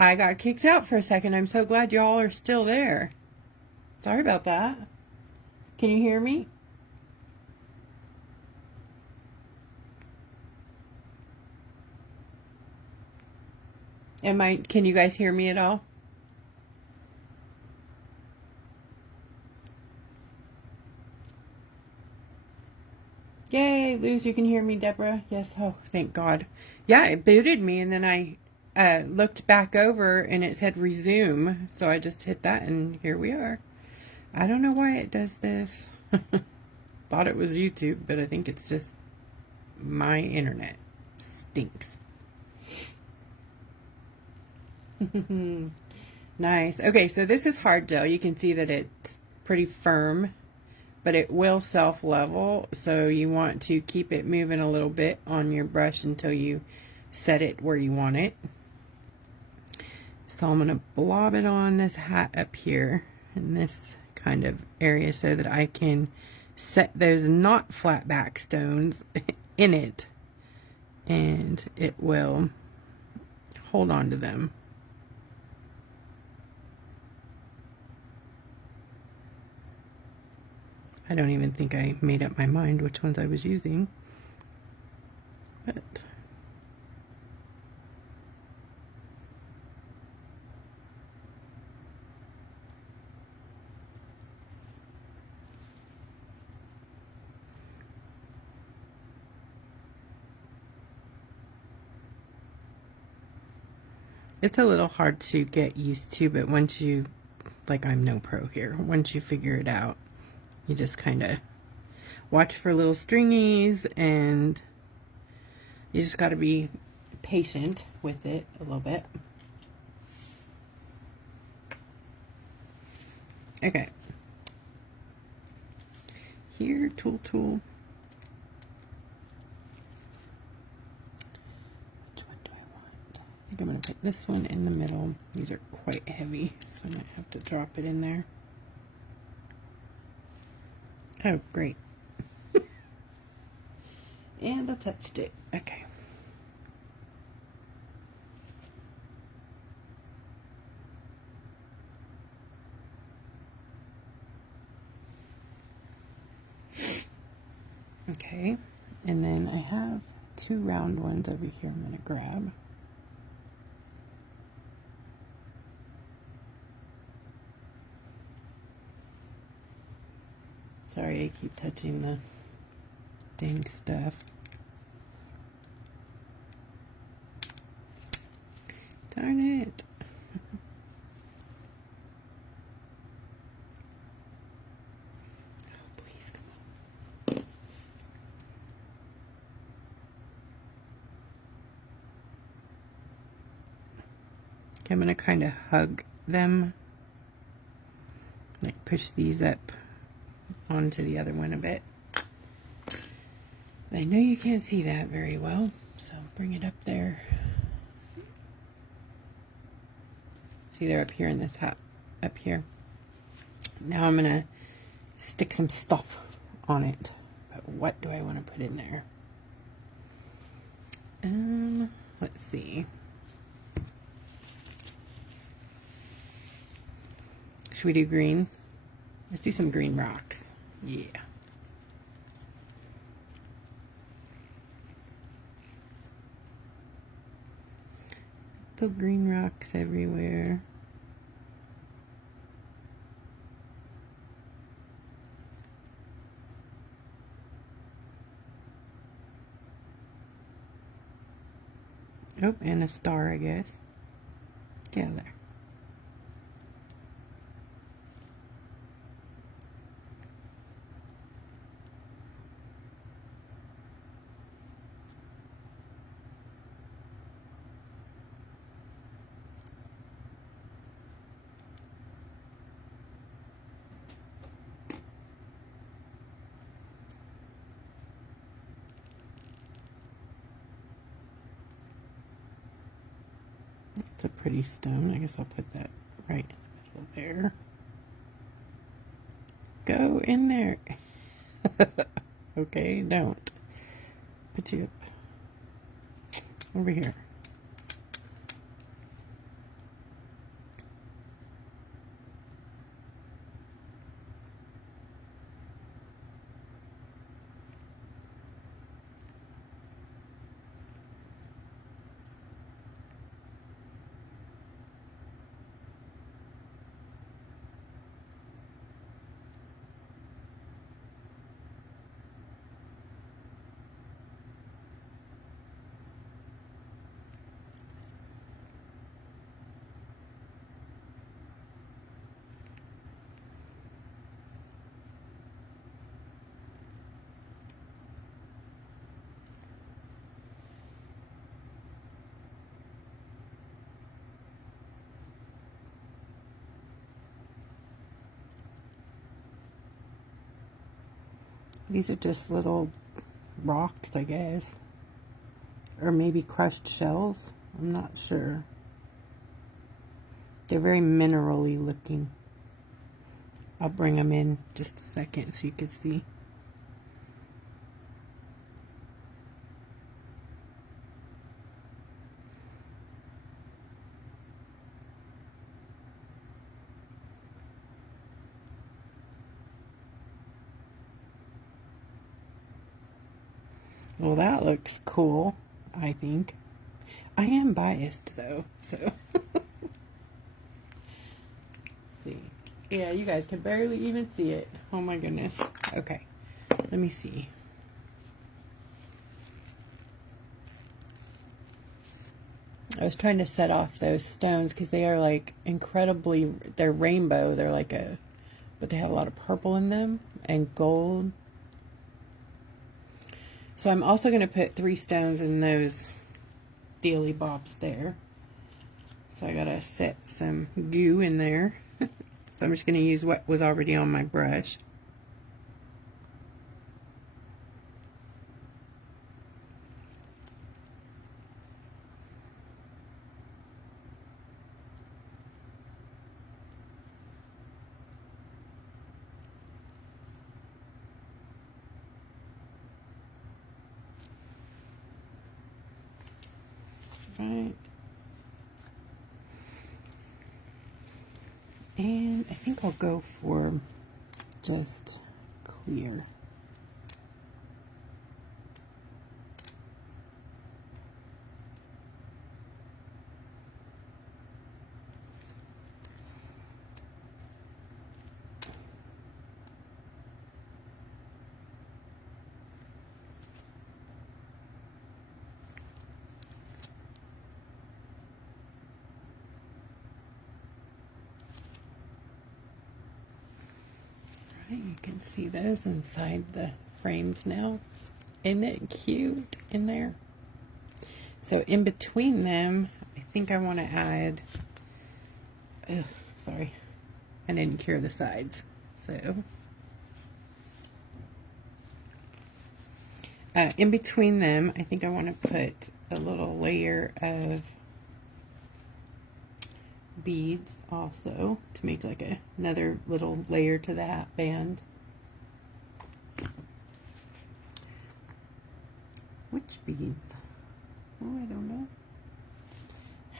I got kicked out for a second. I'm so glad y'all are still there. Sorry about that. Can you hear me? Can you guys hear me at all? Yay, Luz, you can hear me, Deborah. Yes, oh, thank God. Yeah, it booted me, and then I looked back over, and it said resume, so I just hit that, and here we are. I don't know why it does this. Thought it was YouTube, but I think it's just my internet. Stinks. Nice. Okay, so this is hard gel. You can see that it's pretty firm, but it will self-level, so you want to keep it moving a little bit on your brush until you set it where you want it. So I'm going to blob it on this hat up here in this kind of area so that I can set those not flat back stones in it, and it will hold on to them. I don't even think I made up my mind which ones I was using, but it's a little hard to get used to, but once you, like, I'm no pro here, once you figure it out, you just kind of watch for little stringies, and you just got to be patient with it a little bit. Okay. Here, tool. Which one do I want? I think I'm going to put this one in the middle. These are quite heavy, so I might have to drop it in there. Oh, great. And I touched it. Okay. Okay. And then I have two round ones over here I'm going to grab. Sorry, I keep touching the dang stuff. Darn it. Oh, please come on. Okay, I'm going to kind of hug them. Like push these up onto the other one a bit. I know you can't see that very well, so bring it up there. See, they're up here in this hat, up here. Now I'm gonna stick some stuff on it. But what do I want to put in there? Let's see. Should we do green? Let's do some green rocks. Yeah. Little green rocks everywhere. Oh, and a star, I guess. Yeah, there. It's a pretty stone. I guess I'll put that right in the middle there. Go in there. Okay, don't. Put you up over here. These are just little rocks, I guess. Or maybe crushed shells. I'm not sure. They're very mineral-y looking. I'll bring them in just a second so you can see. Well, that looks cool, I think. I am biased, though, so. See. Yeah, you guys can barely even see it. Oh, my goodness. Okay, let me see. I was trying to set off those stones because they are, like, incredibly, they're rainbow. They're like but they have a lot of purple in them and gold. So I'm also going to put 3 stones in those dealy bobs there. So I got to set some goo in there. So I'm just going to use what was already on my brush. Right. And I think I'll go for just clear. You can see those inside the frames now. Isn't it cute in there? So in between them, I think I want to add, sorry, I didn't cure the sides. So in between them, I think I want to put a little layer of beads also to make like another little layer to that band. Which beads? Oh, I don't know.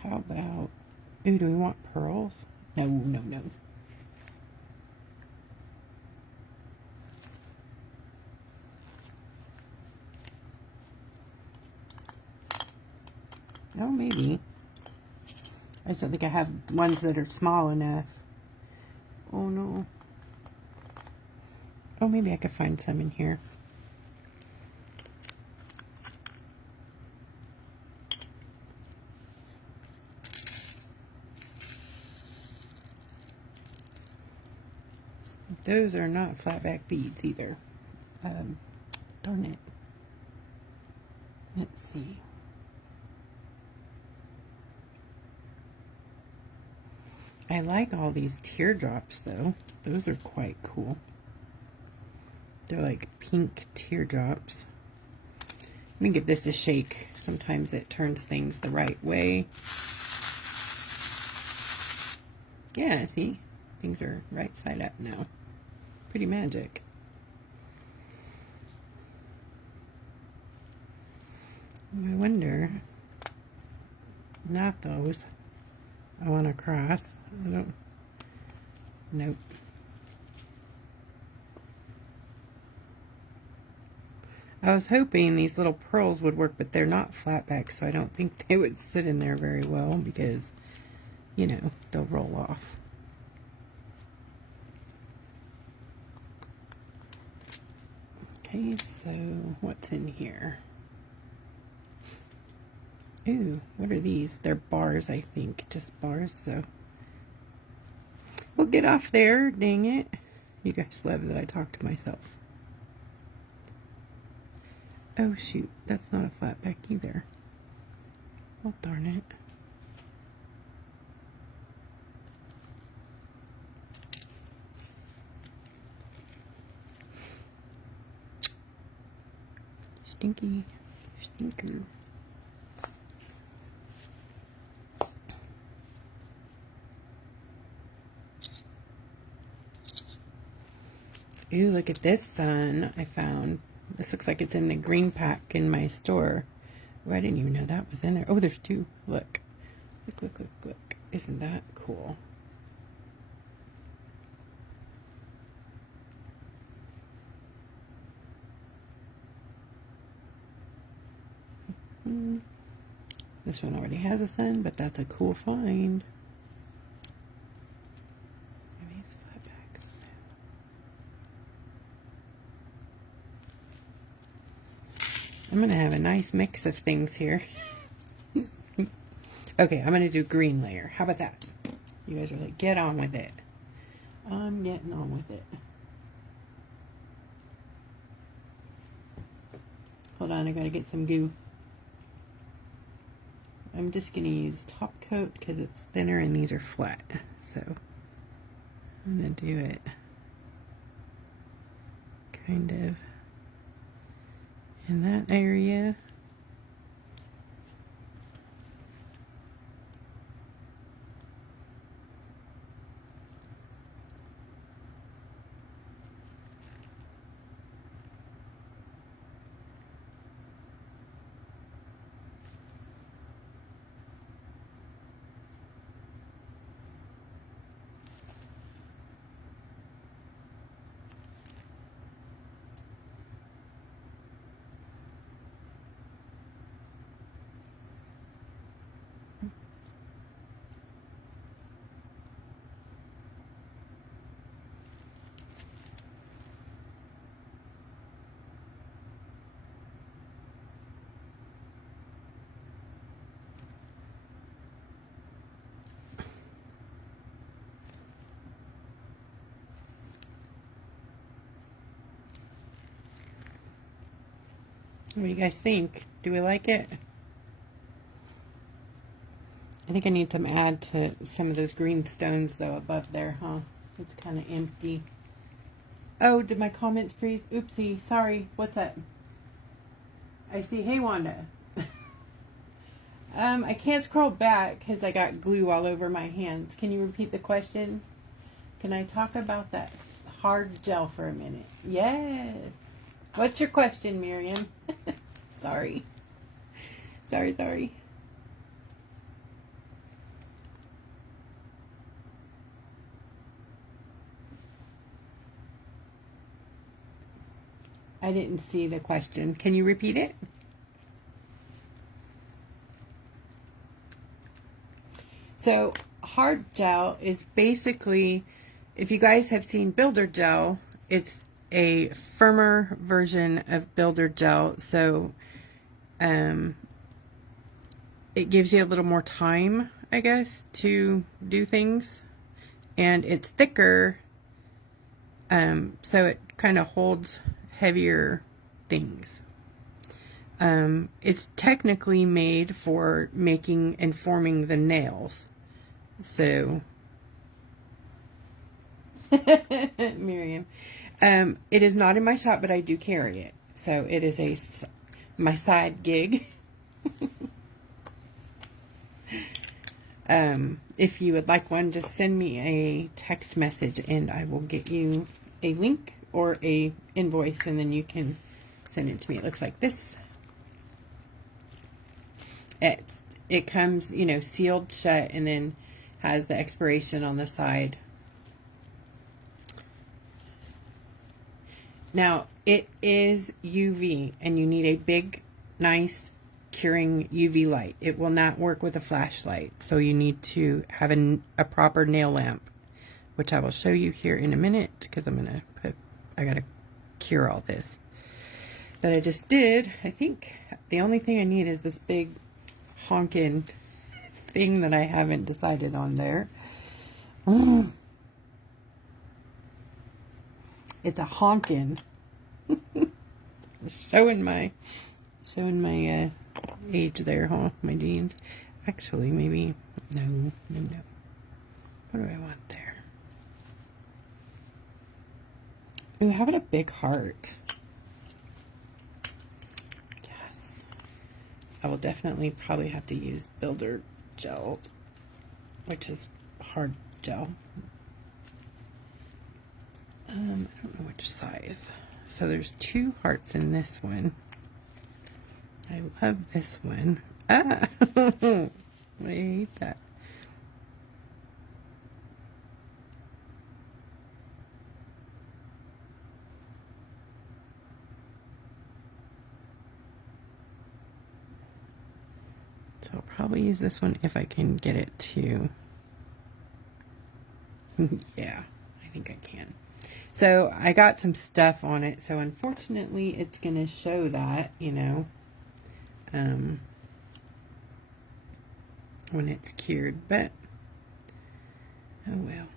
How about, ooh, do we want pearls? No, no, no. Oh, maybe. I just don't think I have ones that are small enough. Oh, no. Oh, maybe I could find some in here. Those are not flatback beads either. Darn it. Let's see. I like all these teardrops though. Those are quite cool. They're like pink teardrops. Let me give this a shake. Sometimes it turns things the right way. Yeah, see? Things are right side up now. Pretty magic. I wonder, not those. I want to cross. I don't, nope. I was hoping these little pearls would work, but they're not flatback, so I don't think they would sit in there very well because, you know, they'll roll off. Okay, so what's in here? Ooh, what are these? They're bars, I think. Just bars, so. Well, get off there, dang it. You guys love that I talk to myself. Oh, shoot. That's not a flatback either. Oh, darn it. Stinky. Stinker. Ooh, look at this sun I found. This looks like it's in the green pack in my store. Oh, I didn't even know that was in there. Oh, there's two. Look. Look, look, look, look. Isn't that cool? This one already has a sun, but that's a cool find. These flatbacks. I'm going to have a nice mix of things here. Okay, I'm going to do green layer. How about that? You guys are like, get on with it. I'm getting on with it. Hold on, I got to get some goo. I'm just going to use top coat because it's thinner and these are flat. So I'm going to do it kind of in that area. What do you guys think? Do we like it? I think I need to add to some of those green stones though above there, huh? It's kind of empty. Oh, did my comments freeze? Oopsie, sorry. What's that? I see. Hey, Wanda. I can't scroll back because I got glue all over my hands. Can you repeat the question? Can I talk about that hard gel for a minute? Yes. What's your question, Miriam? Sorry. Sorry. I didn't see the question. Can you repeat it? So hard gel is basically, if you guys have seen builder gel, it's a firmer version of builder gel. So it gives you a little more time, I guess, to do things. And it's thicker, so it kind of holds heavier things. It's technically made for making and forming the nails. So, Miriam, it is not in my shop, but I do carry it. So it is my side gig. If you would like one, just send me a text message and I will get you a link or a invoice, and then you can send it to me. It looks like this. It comes, you know, sealed shut, and then has the expiration on the side. Now, it is UV, and you need a big, nice, curing UV light. It will not work with a flashlight, so you need to have a proper nail lamp, which I will show you here in a minute, because I gotta cure all this that I just did. I think the only thing I need is this big honkin' thing that I haven't decided on there. It's a honkin'. showing my age there, huh? My jeans. Actually, maybe no. What do I want there? Ooh, how about a big heart? Yes. I will definitely probably have to use builder gel, which is hard gel. I don't know which size. So there's 2 hearts in this one. I love this one. Ah! I hate that. So I'll probably use this one if I can get it to. Yeah, I think I can. So I got some stuff on it, so unfortunately it's going to show that, you know, when it's cured, but oh well.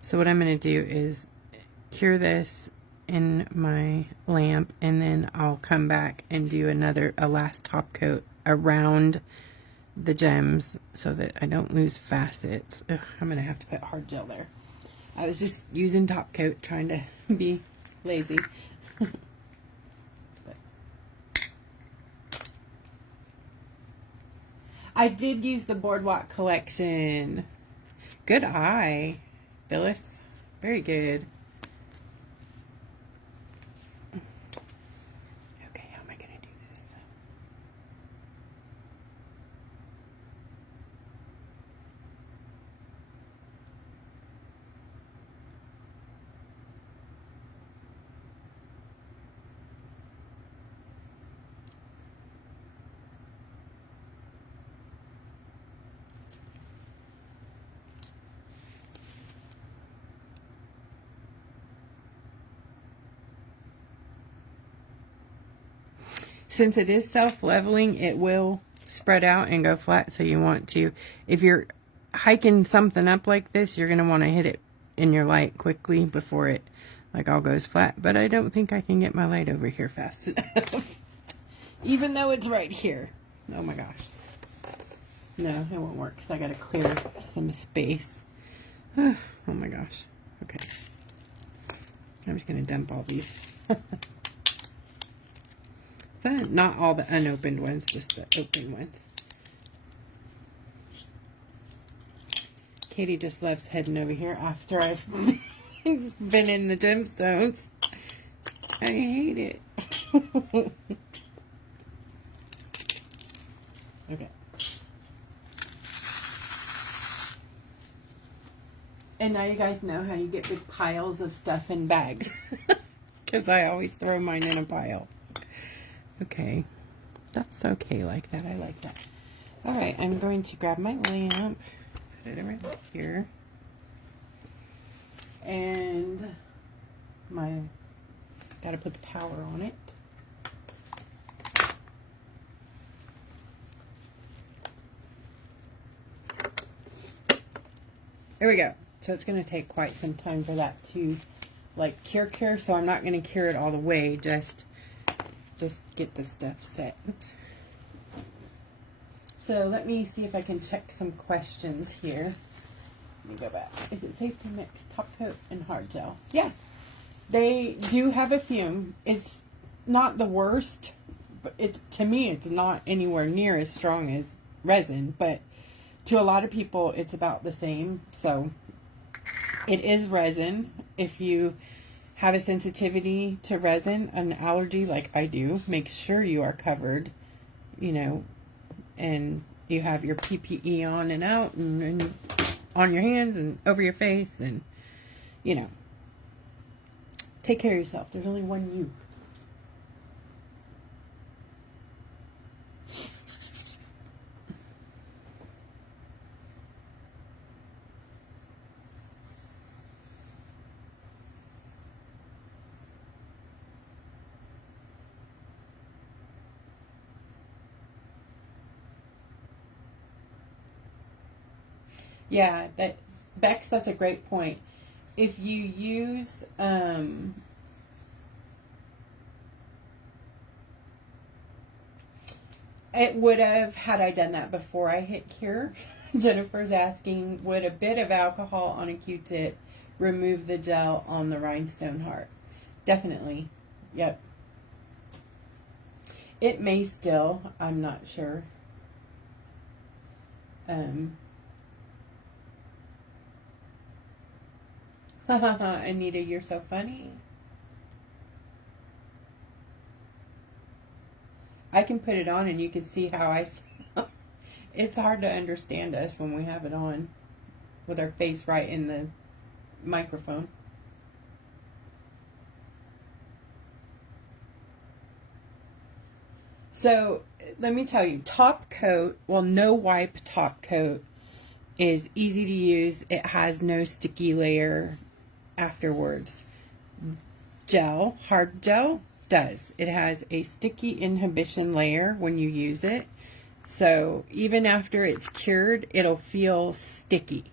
So what I'm going to do is cure this in my lamp, and then I'll come back and do a last top coat around the gems so that I don't lose facets. Ugh, I'm going to have to put hard gel there. I was just using top coat, trying to be lazy. I did use the Boardwalk collection. Good eye, Phyllis. Very good. Okay, how am I going to do this? since it is self-leveling, it will spread out and go flat. So you want to, if you're hiking something up like this, you're going to want to hit it in your light quickly before it like all goes flat. But I don't think I can get my light over here fast enough. Even though it's right here. Oh my gosh. No, it won't work because I got to clear some space. Oh my gosh. Okay. I'm just going to dump all these. Fun. Not all the unopened ones, just the open ones. Katie just loves heading over here after I've been in the gemstones. I hate it. Okay. And now you guys know how you get big piles of stuff in bags. Because I always throw mine in a pile. Okay. That's okay like that. I like that. Alright, I'm going to grab my lamp. Put it right here. And gotta put the power on it. There we go. So it's going to take quite some time for that to like cure. So I'm not going to cure it all the way. Just get the stuff set. Oops. So let me see if I can check some questions here. Let me go back. Is it safe to mix top coat and hard gel? Yeah. They do have a fume. It's not the worst, but to me it's not anywhere near as strong as resin, but to a lot of people it's about the same. So it is resin. If you have a sensitivity to resin, an allergy like I do, make sure you are covered, you know, and you have your PPE on and out and on your hands and over your face, and, you know, take care of yourself. There's only one you. Yeah, Bex, that's a great point. If you use it would have, had I done that before I hit cure. Jennifer's asking, would a bit of alcohol on a Q-tip remove the gel on the rhinestone heart? Definitely. Yep. It may still, I'm not sure. Anita, you're so funny. I can put it on and you can see how I sound. It's hard to understand us when we have it on with our face right in the microphone. So let me tell you, top coat, well, no wipe top coat is easy to use. It has no sticky layer afterwards. Gel, hard gel, does. It has a sticky inhibition layer when you use it. So even after it's cured, it'll feel sticky.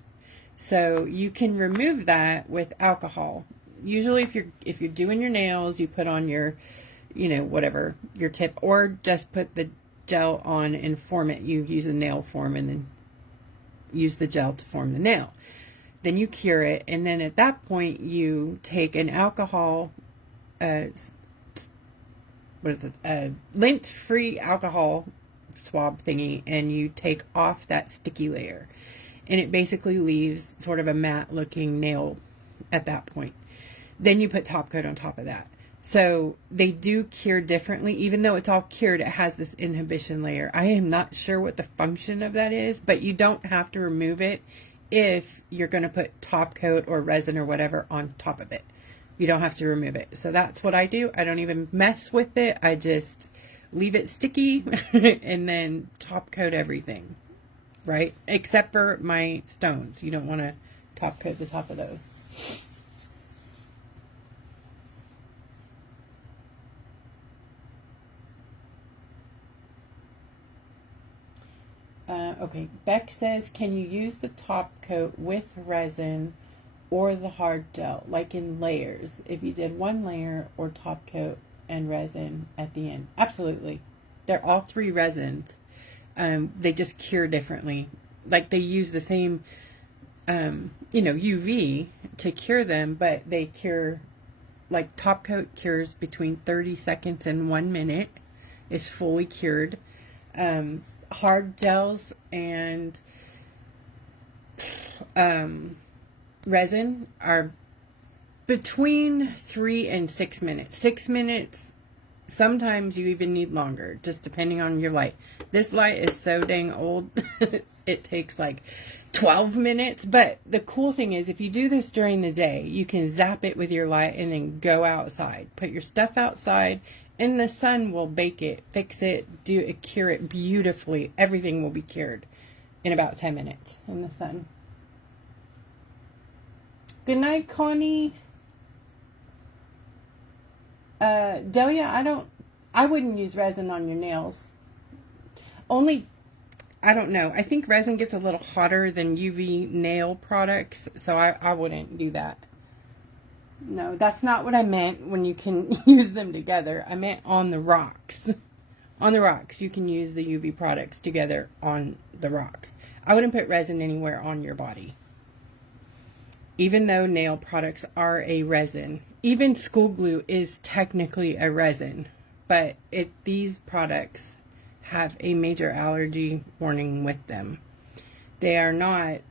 So you can remove that with alcohol. Usually if you're doing your nails, you put on your, you know, whatever, your tip, or just put the gel on and form it. You use a nail form and then use the gel to form the nail. Then you cure it, and then at that point you take an alcohol, what is it, a lint-free alcohol swab thingy, and you take off that sticky layer, and it basically leaves sort of a matte looking nail at that point. Then you put top coat on top of that. So they do cure differently. Even though it's all cured, it has this inhibition layer. I am not sure what the function of that is, but you don't have to remove it if you're going to put top coat or resin or whatever on top of it. You don't have to remove it. So that's what I do. I don't even mess with it. I just leave it sticky and then top coat everything, right? Except for my stones. You don't want to top coat the top of those. Okay, Beck says, can you use the top coat with resin or the hard gel, like in layers, if you did one layer or top coat and resin at the end? Absolutely. They're all three resins. They just cure differently. Like they use the same, UV to cure them, but they cure, like top coat cures between 30 seconds and 1 minute. It's fully cured. Hard gels and resin are between 3 and 6 minutes. 6 minutes, sometimes you even need longer, just depending on your light. This light is so dang old, it takes like 12 minutes. But the cool thing is, if you do this during the day, you can zap it with your light and then go outside. Put your stuff outside, and the sun will bake it, fix it, cure it beautifully. Everything will be cured in about 10 minutes in the sun. Good night, Connie. Delia, I wouldn't use resin on your nails. Only, I don't know. I think resin gets a little hotter than UV nail products, so I wouldn't do that. No, that's not what I meant when you can use them together. I meant on the rocks. On the rocks, you can use the UV products together on the rocks. I wouldn't put resin anywhere on your body. Even though nail products are a resin. Even school glue is technically a resin. But these products have a major allergy warning with them. They are not,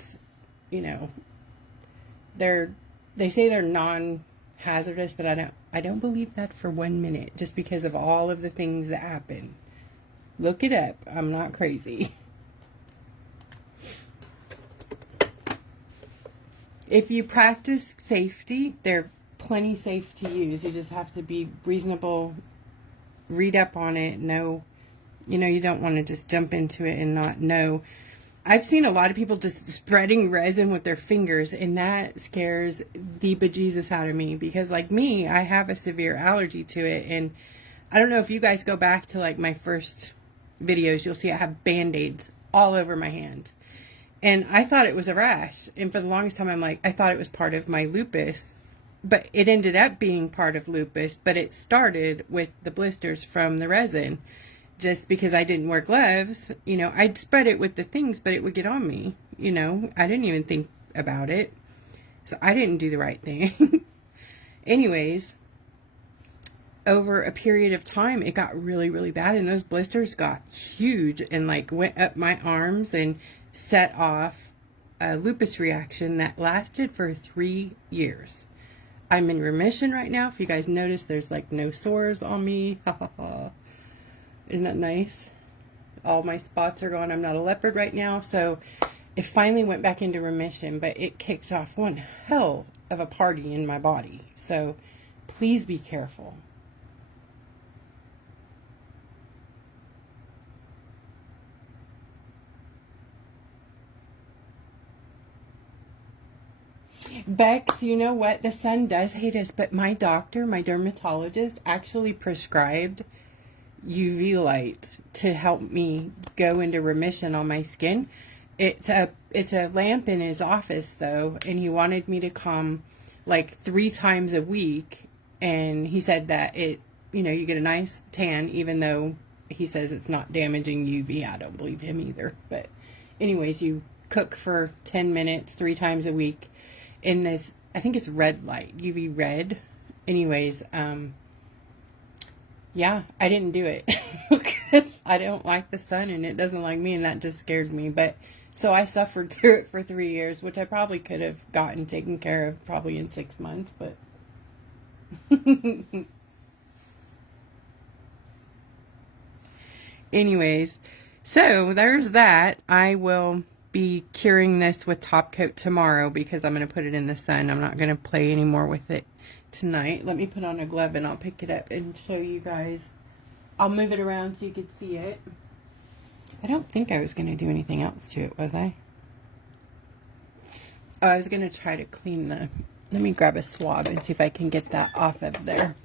they say they're non-hazardous, but I don't believe that for 1 minute, just because of all of the things that happen. Look it up. I'm not crazy. If you practice safety, they're plenty safe to use. You just have to be reasonable, read up on it, know, you don't want to just jump into it and not know. I've seen a lot of people just spreading resin with their fingers, and that scares the bejesus out of me, because like me, I have a severe allergy to it. And I don't know if you guys go back to like my first videos, you'll see I have band-aids all over my hands. And I thought it was a rash. And for the longest time, I thought it was part of my lupus. But it ended up being part of lupus. But it started with the blisters from the resin. Just because I didn't wear gloves, I'd spread it with the things, but it would get on me. I didn't even think about it. So I didn't do the right thing. Anyways, over a period of time, it got really, really bad. And those blisters got huge and went up my arms and set off a lupus reaction that lasted for 3 years. I'm in remission right now. If you guys notice, there's no sores on me. Isn't that nice? All my spots are gone. I'm not a leopard right now. So it finally went back into remission, but it kicked off one hell of a party in my body. So please be careful. Bex, you know what? The sun does hate us, but my doctor, my dermatologist, actually prescribed UV light to help me go into remission on my skin. It's a lamp in his office though, and he wanted me to come 3 times a week, and he said that you get a nice tan, even though he says it's not damaging UV. I don't believe him either. But anyways, you cook for 10 minutes 3 times a week in this, I think it's red light, UV red. Anyways, yeah, I didn't do it because I don't like the sun and it doesn't like me, and that just scared me. But so I suffered through it for 3 years, which I probably could have gotten taken care of probably in 6 months, but anyways, so there's that. I will be curing this with top coat tomorrow because I'm going to put it in the sun. I'm not going to play anymore with it tonight. Let me put on a glove and I'll pick it up and show you guys. I'll move it around so you can see it. I don't think I was going to do anything else to it, was I? Oh, I was going to try to clean the... Let me grab a swab and see if I can get that off of there.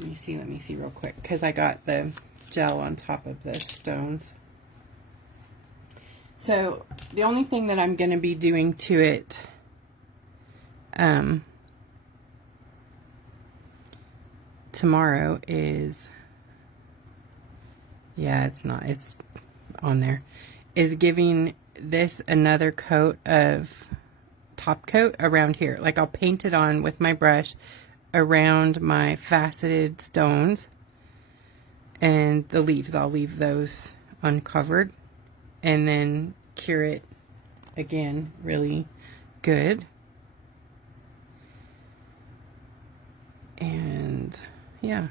Let me see real quick, because I got the gel on top of the stones. So the only thing that I'm going to be doing to it tomorrow is, yeah, it's on there, is giving this another coat of top coat around here. Like I'll paint it on with my brush around my faceted stones, and the leaves, I'll leave those uncovered, and then cure it again really good. And yeah,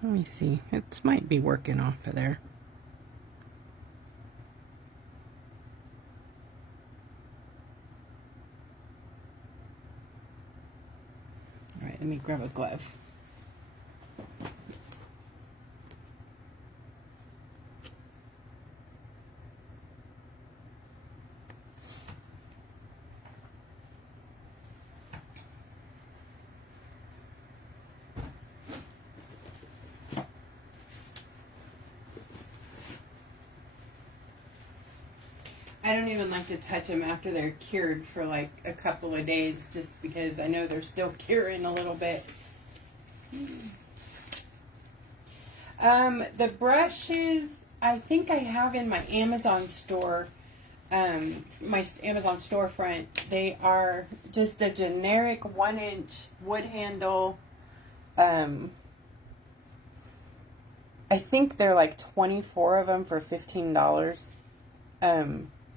let me see, it might be working off of there. All right, let me grab a glove. I don't even like to touch them after they're cured for like a couple of days, just because I know they're still curing a little bit. The brushes, I think I have in my Amazon store, my Amazon storefront. They are just a generic 1-inch wood handle. I think they're like 24 of them for $15.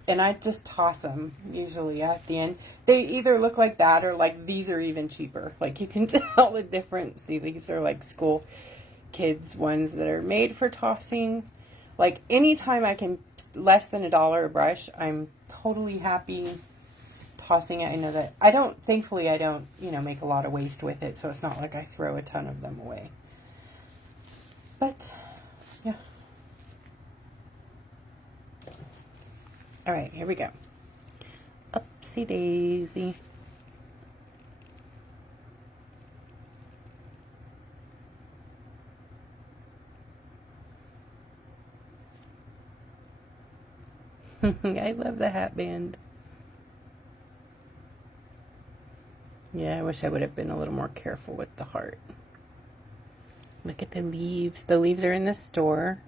And I just toss them usually at the end. They either look like that or like these are even cheaper. Like you can tell the difference. See, these are like school kids ones that are made for tossing. Like anytime I can, less than $1 a brush, I'm totally happy tossing it. I know that thankfully I don't, make a lot of waste with it. So it's not like I throw a ton of them away. But yeah. All right, here we go. Upsy daisy. I love the hat band. Yeah, I wish I would have been a little more careful with the heart. Look at the leaves. The leaves are in the store.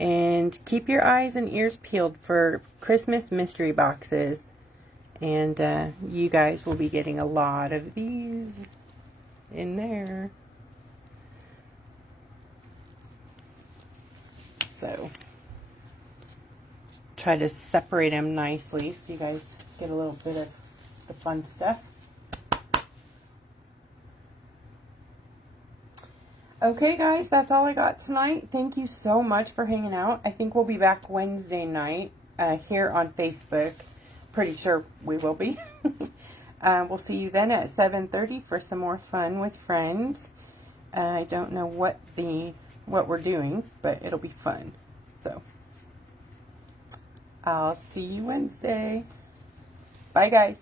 And keep your eyes and ears peeled for Christmas mystery boxes. And you guys will be getting a lot of these in there. So try to separate them nicely so you guys get a little bit of the fun stuff. Okay, guys, that's all I got tonight. Thank you so much for hanging out. I think we'll be back Wednesday night here on Facebook. Pretty sure we will be. We'll see you then at 7:30 for some more fun with friends. I don't know what we're doing, but it'll be fun. So, I'll see you Wednesday. Bye, guys.